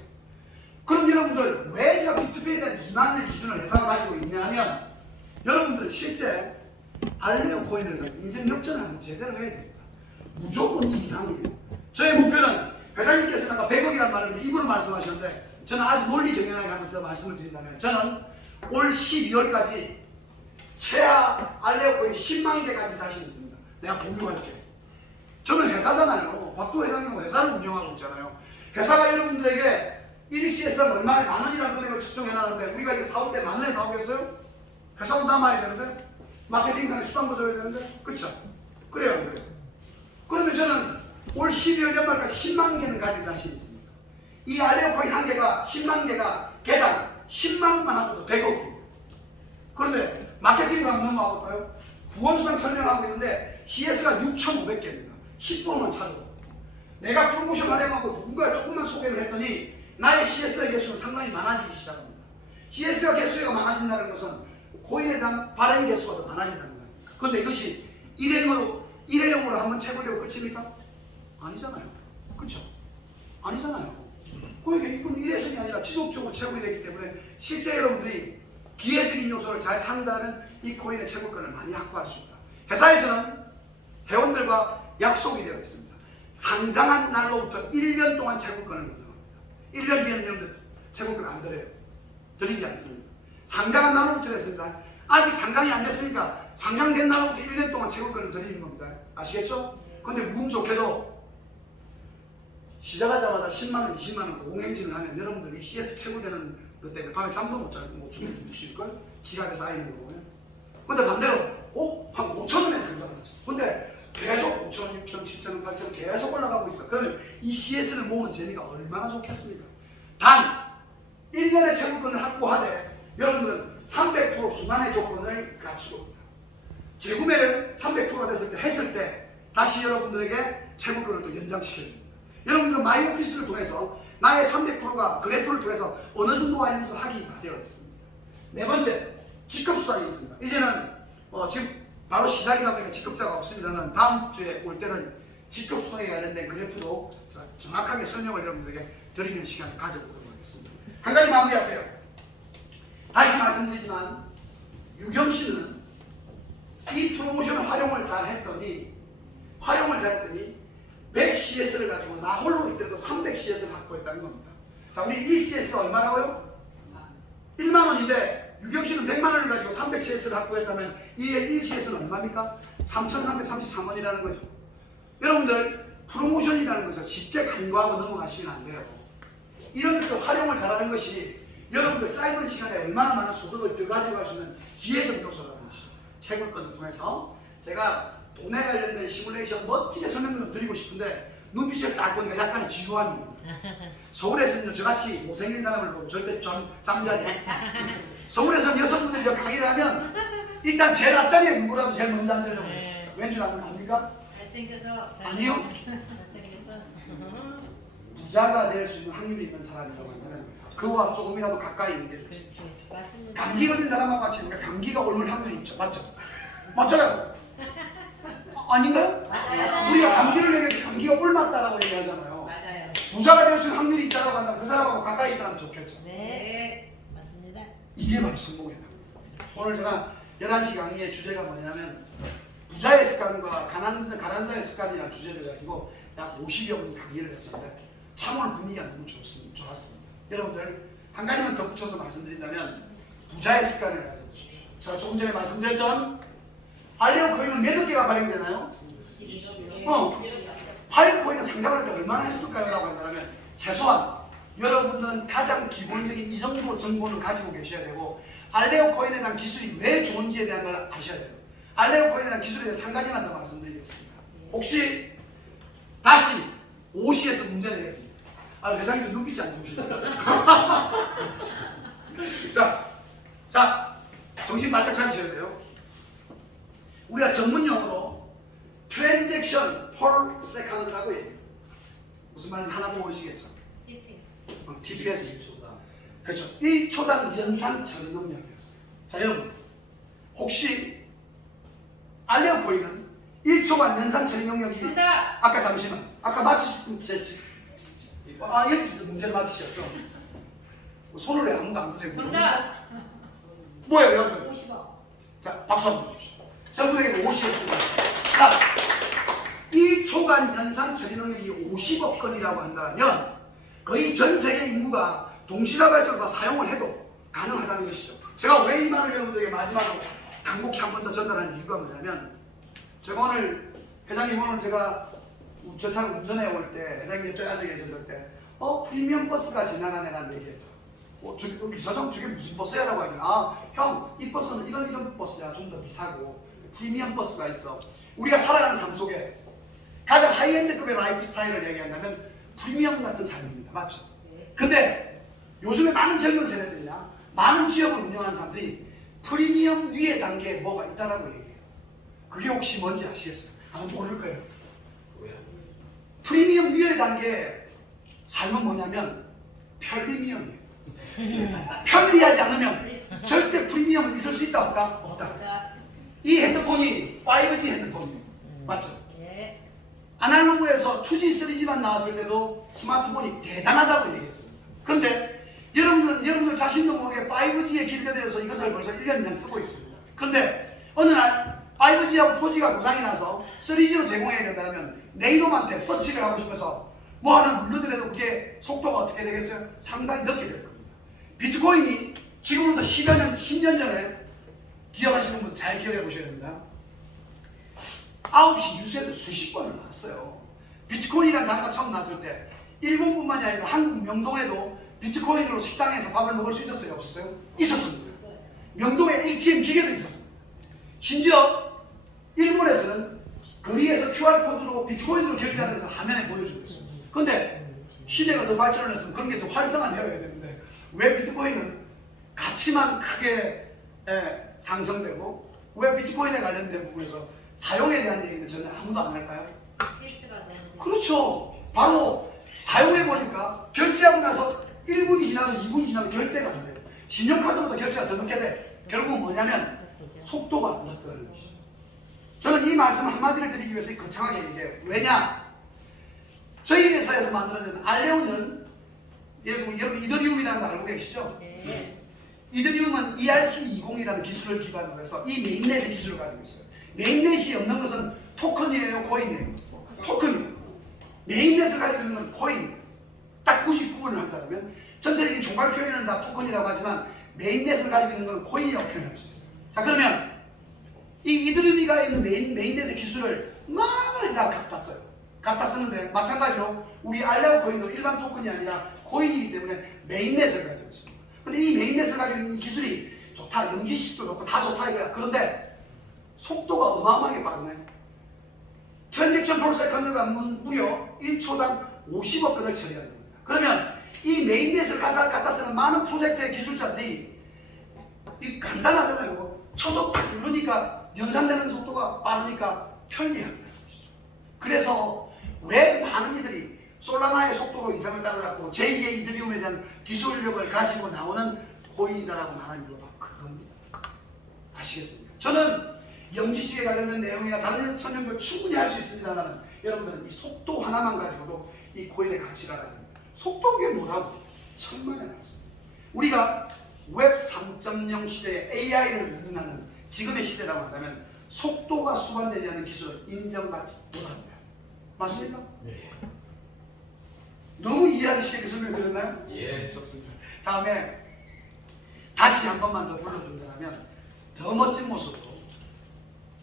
그럼 여러분들 왜 제가 B2B에 대한 2만원의 기준을 회사가 가지고 있냐 하면 여러분들은 실제 알레오 코인을 인생 역전을 한번 제대로 해야 됩니다. 무조건 이 이상이에요. 저의 목표는 회장님께서는 아까 100억이란 말을 입으로 말씀하셨는데 저는 아주 논리정연하게 한번 더 말씀을 드린다면 저는 올 12월까지 최하 알레오코인 10만 개 가진 자신이 있습니다. 내가 보유할게. 저는 회사잖아요. 박도 회장님은 회사를 운영하고 있잖아요. 회사가 여러분들에게 1CS가 얼마에 만 원이라는 금액을 측정해놨는데 우리가 이거 사올 때 만 원에 사오겠어요? 회사도 남아야 되는데 마케팅상의 수당도 줘야 되는데 그쵸? 그래요 안 그래요? 그러면 저는 올 12월 연말까지 10만 개는 가질 자신이 있습니다. 이 알레오코인 한 개가 10만 개가 개당 10만 원만 하고도 100억이에요. 그런데 마케팅을 한번 넘어가볼까요? 구원수당 설명하고 있는데 CS가 6,500개입니다. 10%만 차지고 내가 프로모션 하려고 누군가 조금만 소개를 했더니 나의 CS의 개수는 상당히 많아지기 시작합니다. CS가 개수가 많아진다는 것은 코인에 대한 발행 개수가 더 많아진다는 거예요. 그런데 이것이 일회용으로 한번 채굴려고 끝입니까? 아니잖아요. 그렇죠? 아니잖아요. 그러니까 이건 일회성이 아니라 지속적으로 채굴이 되기 때문에 실제 여러분들이 기회적인 요소를 잘 찾는다면 이 코인의 채굴권을 많이 확보할 수 있다. 회사에서는 회원들과 약속이 되어 있습니다. 상장한 날로부터 1년 동안 채굴권을 운영합니다. 1년 뒤에는 여러분들 채굴권 안 드려요. 드리지 않습니다. 상장한 날로부터 했습니다. 아직 상장이 안 됐으니까 상장된 날로부터 1년 동안 채굴권을 드리는 겁니다. 아시겠죠? 그런데 운 좋게도 시작하자마자 10만원, 20만원 고공행진을 하면 여러분들이 CS 채굴되는 것 때문에 밤에 잠도 못 쉴걸? 지갑에 쌓이는 거고요. 근데 반대로 한 5천원에 들어가고 있어. 근데 계속 5천, 6천, 7천, 8천 계속 올라가고 있어. 그러면 이 CS를 모으는 재미가 얼마나 좋겠습니까? 단 1년의 채굴권을 확보하되 여러분들은 300% 순환의 조건을 갖추고 있다. 재구매를 300%가 했을 때 다시 여러분들에게 채굴권을 또 연장시켜줍니다. 여러분들은 마이오피스를 통해서 나의 300%가 그래프를 통해서 어느 정도 와 있는지 확인이 되어 있습니다. 네 번째, 직급수당이 있습니다. 이제는 지금 바로 시작이다 보니까 직급자가 없습니다만 다음 주에 올 때는 직급수당에 관련된 그래프도 정확하게 설명을 여러분들에게 드리는 시간을 가져보도록 하겠습니다. 한 가지 마무리할게요. 다시 말씀드리지만 유경 씨는 이 프로모션을 활용을 잘 했더니 100CS를 가지고 나 홀로 있더라도 300CS를 확보했다는 겁니다. 자, 우리 1CS가 얼마라고요? 1만 원인데 유경 씨는 100만 원을 가지고 300CS를 확보했다면 이 1CS는 얼마입니까? 3,333원이라는 거죠. 여러분들 프로모션이라는 것을 쉽게 간과하고 넘어가시면 안 돼요. 이런 것도 활용을 잘하는 것이 여러분들 짧은 시간에 얼마나 많은 소득을 더 가져갈 수 있는 기회적 요소라는 것이죠. 채굴권을 통해서 제가 돈에 관련된 시뮬레이션 멋지게 설명 좀 드리고 싶은데 눈빛을 딱 보니까 약간의 지루함이 서울에서는 저같이 못생긴 사람을 보고 절대 잠자지 않습니다. 서울에서는 여성분들이 저 강의를 하면 일단 제일 앞자리에 누구라도 제일 먼저 앉으려고 해요. 왠줄 압니까? 잘생겨서. 아니요. 잘생겨서. 부자가 될 수 있는 확률이 있는 사람이라고 한다면 그와 조금이라도 가까이 있는 게 좋습니다. 그렇지. 맞습니다. 감기 걸린 사람하고 같이 있으니까 감기가 옮을 확률이 있죠. 맞죠? 맞잖아요. 아닌가요? 맞아요. 우리가 감기를 얘기할 때 감기가 옮았다라고 얘기하잖아요. 맞아요. 부자가 될 수 있는 확률이 있다고 한다면 그 사람하고 가까이 있다면 좋겠죠. 네. 맞습니다. 이게 바로 성공이다. 오늘 제가 11시 강의의 주제가 뭐냐면 부자의 습관과 가난자의 습관이라는 주제를 가지고 약 50여 분 강의를 했었는데 참으로 분위기가 너무 좋았습니다. 여러분들 한 가지만 덧붙여서 말씀드린다면 부자의 습관을 가져보십시오. 제가 조금 전에 말씀드렸던 알레오코인은 몇 개가 발행되나요? 8코인은 상장할 때 얼마나 했을까요? 라고 한다면 최소한 여러분들은 가장 기본적인 이 정도 정보를 가지고 계셔야 되고 알레오코인에 대한 기술이 왜 좋은지에 대한 걸 아셔야 돼요. 알레오코인에 대한 기술에 대해서 한 가지만 더 말씀드리겠습니다. 혹시 다시 OCS 문제 내겠습니다. 회장님도 눈빛이 안 좋으시네요. 자, 정신 바짝 차리셔야 돼요. 우리가 전문용어로 트랜잭션 per second라고 얘기해요. 무슨 말인지 하나도 모르시겠죠? TPS. TPS. 그렇죠. 1초당 연산 처리 능력이었어요. 자, 여러분 혹시 알레오코인은 1초간 연산 처리 능력이 정답. 아까 잠시만 아까 맞히셨지? 여기서 문제를 맞히셨죠? 손을 왜 아무도 안 드세요? 정답. 뭐예요, 여러분? 50억. 자, 박수 한번 주십시오. 전국에게 50였습니다. 자, 1초 1초간 현상 처리 능력이 50억 건이라고 한다면 거의 전 세계 인구가 동시다발적으로 다 사용을 해도 가능하다는 것이죠. 제가 왜 이 말을 여러분들에게 마지막으로 간곡히 한 번 더 전달하는 이유가 뭐냐면, 제가 오늘 회장님, 오늘 제가 저 차를 운전해 올 때 회장님 옆에 앉아 계셨을 때 프리미엄 버스가 지나가네라는 얘기했죠. 기사장 저게 무슨 버스야? 라고 하길래 형, 이 버스는 이런 버스야. 좀 더 비싸고 프리미엄 버스가 있어. 우리가 살아가는 삶 속에 가장 하이엔드급의 라이프 스타일을 얘기한다면 프리미엄 같은 삶입니다. 맞죠? 근데 요즘에 많은 젊은 세대들이나 많은 기업을 운영하는 사람들이 프리미엄 위의 단계에 뭐가 있다라고 얘기해요. 그게 혹시 뭔지 아시겠어요? 아마 모를 거예요. 프리미엄 위의 단계의 삶은 뭐냐면 편리미엄이에요. 편리하지 않으면 절대 프리미엄은 있을 수 있다 없다? 없다. 이 핸드폰이 5G 핸드폰이에요. 맞죠? 예. 아날로그에서 2G, 3G만 나왔을 때도 스마트폰이 대단하다고 얘기했습니다. 그런데 여러분들 자신도 모르게 5G에 길들여서 이것을 벌써 1년 이상 쓰고 있습니다. 그런데 어느 날 5G하고 4G가 고장이 나서 3G로 제공해야 된다면 내 이놈한테 서치를 하고 싶어서 뭐 하나 눌러더라도 그게 속도가 어떻게 되겠어요? 상당히 늦게 될 겁니다. 비트코인이 지금부터 10년 전에 기억하시는 분 잘 기억해 보셔야 됩니다. 9시 뉴스에도 수십 번을 나왔어요. 비트코인이라는 단어가 처음 나왔을 때 일본뿐만이 아니라 한국 명동에도 비트코인으로 식당에서 밥을 먹을 수 있었어요? 없었어요? 있었습니다. 명동에 ATM 기계도 있었습니다. 심지어 일본에서는 거리에서 QR코드로 비트코인으로 결제하는 것을 화면에 보여주고 있습니다. 그런데 시대가 더 발전을 했으면 그런 게 더 활성화되어야 되는데 왜 비트코인은 가치만 크게 상승되고 왜 비트코인에 관련된 부분에서 사용에 대한 얘기는 전혀 아무도 안 할까요? 필수가 되는데. 그렇죠. 바로 사용해보니까 결제하고 나서 1분이 지나도 2분이 지나도 결제가 안 돼요. 신용카드보다 결제가 더 늦게 돼. 결국은 뭐냐면 속도가 안 났다는 것이죠. 저는 이 말씀 한마디를 드리기 위해서 거창하게 얘기해요. 왜냐? 저희 회사에서 만들어낸 알레오는 여러분 이더리움이라는 거 알고 계시죠? 네. 이더리움은 ERC20이라는 기술을 기반으로 해서 이 메인넷의 기술을 가지고 있어요. 메인넷이 없는 것은 토큰이에요, 코인이에요? 토큰이에요. 메인넷을 가지고 있는 건 코인이에요. 딱 굳이 구분을 한다면 전체적인 종말 표현은 다 토큰이라고 하지만 메인넷을 가지고 있는 건 코인이라고 표현할 수 있어요. 자, 그러면 이 이더리움이가 있는 메인넷의 기술을 많은 회사가 갖다 써요. 갖다 쓰는데 마찬가지로 우리 알레오 코인도 일반 토큰이 아니라 코인이기 때문에 메인넷을 가지고 있습니다. 근데 이 메인넷을 가지고 있는 이 기술이 좋다, 연기시도 좋고 다 좋다 이거야. 그런데 속도가 어마어마하게 빠르네. 트랜잭션 per second가 무려 1초당 50억 건을 처리하는 겁니다. 그러면 이 메인넷을 갖다 쓰는 많은 프로젝트의 기술자들이 이 간단하잖아요. 쳐서 딱 누르니까 연산되는 속도가 빠르니까 편리하다는 것이죠. 그래서 왜 많은 이들이 솔라나의 속도로 이상을 따라잡고 제2의 이더리움에 대한 기술력을 가지고 나오는 코인이다라고 말하는 이유가 그겁니다. 아시겠습니까? 저는 영지식에 관련된 내용이나 다른 설명도 충분히 할 수 있습니다만 여러분들은 이 속도 하나만 가지고도 이 코인의 가치가 알아야 됩니다. 속도가 뭐라고? 천만에 나왔습니다. 우리가 웹 3.0 시대에 AI를 운영하는 지금의 시대라고 한다면 속도가 수반되지 않는 기술을 인정받지 못합니다. 맞습니까? 네. 너무 이해하기 쉽게 설명 드렸나요? 예. 좋습니다. 다음에 다시 한 번만 더 불러준다면 더 멋진 모습으로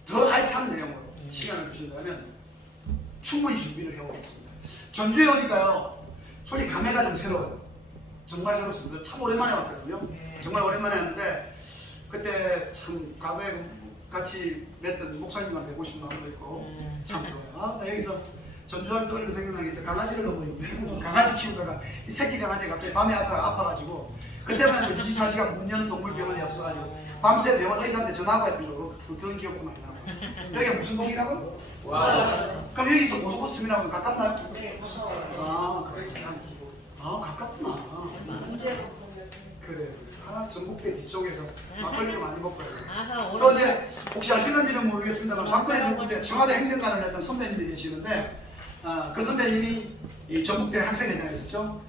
더 알찬 내용으로 시간을 주신다면 충분히 준비를 해오겠습니다. 전주에 오니까요, 솔직히 감회가 좀 새로워요. 정말 새롭습니다. 참 오랜만에 왔거든요. 정말 오랜만에 왔는데 그때 참 과거에 같이 뵀던 목사님만 뵙고 싶은 마음도 있고 참 좋아요. 나 여기서 전주하면 떠올리는 생각나는 게 강아지를 너무 있는데 강아지 키우다가 이 새끼 강아지가 갑자기 밤에 아파가지고 그때만 24시간 문 여는 동물병원이 없어가지고 밤새 병원 의사한테 전화하고 했던 거 그런 기억도 많이 나고. 여기가 무슨 동이라고? 와. 그럼 여기서 고속버스터미널하고 가깝나요? 네. 그렇지. 가깝구나. 그래. 전북대 뒤쪽에서 막걸리도 많이 먹고요. 또 이제 혹시 아시는지는 모르겠습니다만 박근혜 정부 때 청와대 행정관을 했던 선배님이 계시는데 그 선배님이 이 전북대 학생회장이었죠.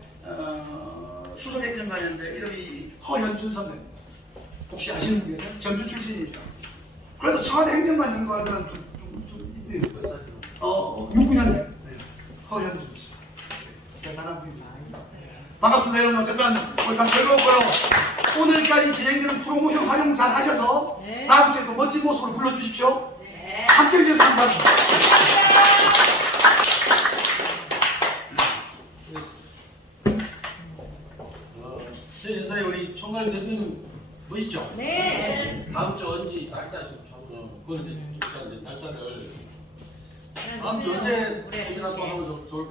수석 행정관이었는데 이름이 허현준 선배님. 혹시 아시는 분 계세요? 전주 출신이니까. 그래도 청와대 행정관인 거 알면 좀 6년생 허현주 씨. 대단한 분이죠. 반갑습니다 여러분. 어쨌든 참 즐거웠고요. 오늘까지 진행되는 프로모션 활용 잘 하셔서 네. 다음 주에도 멋진 모습으로 불러주십시오. 함께 해주셔서 감사합니다. 저희 회사에 우리 총괄 대표님 멋있죠? 네. 다음 주 언제 날짜 좀 잡으세요. 그건 이제 날짜를 다음 주 언제 우리 확인하고 하면 좋을까요?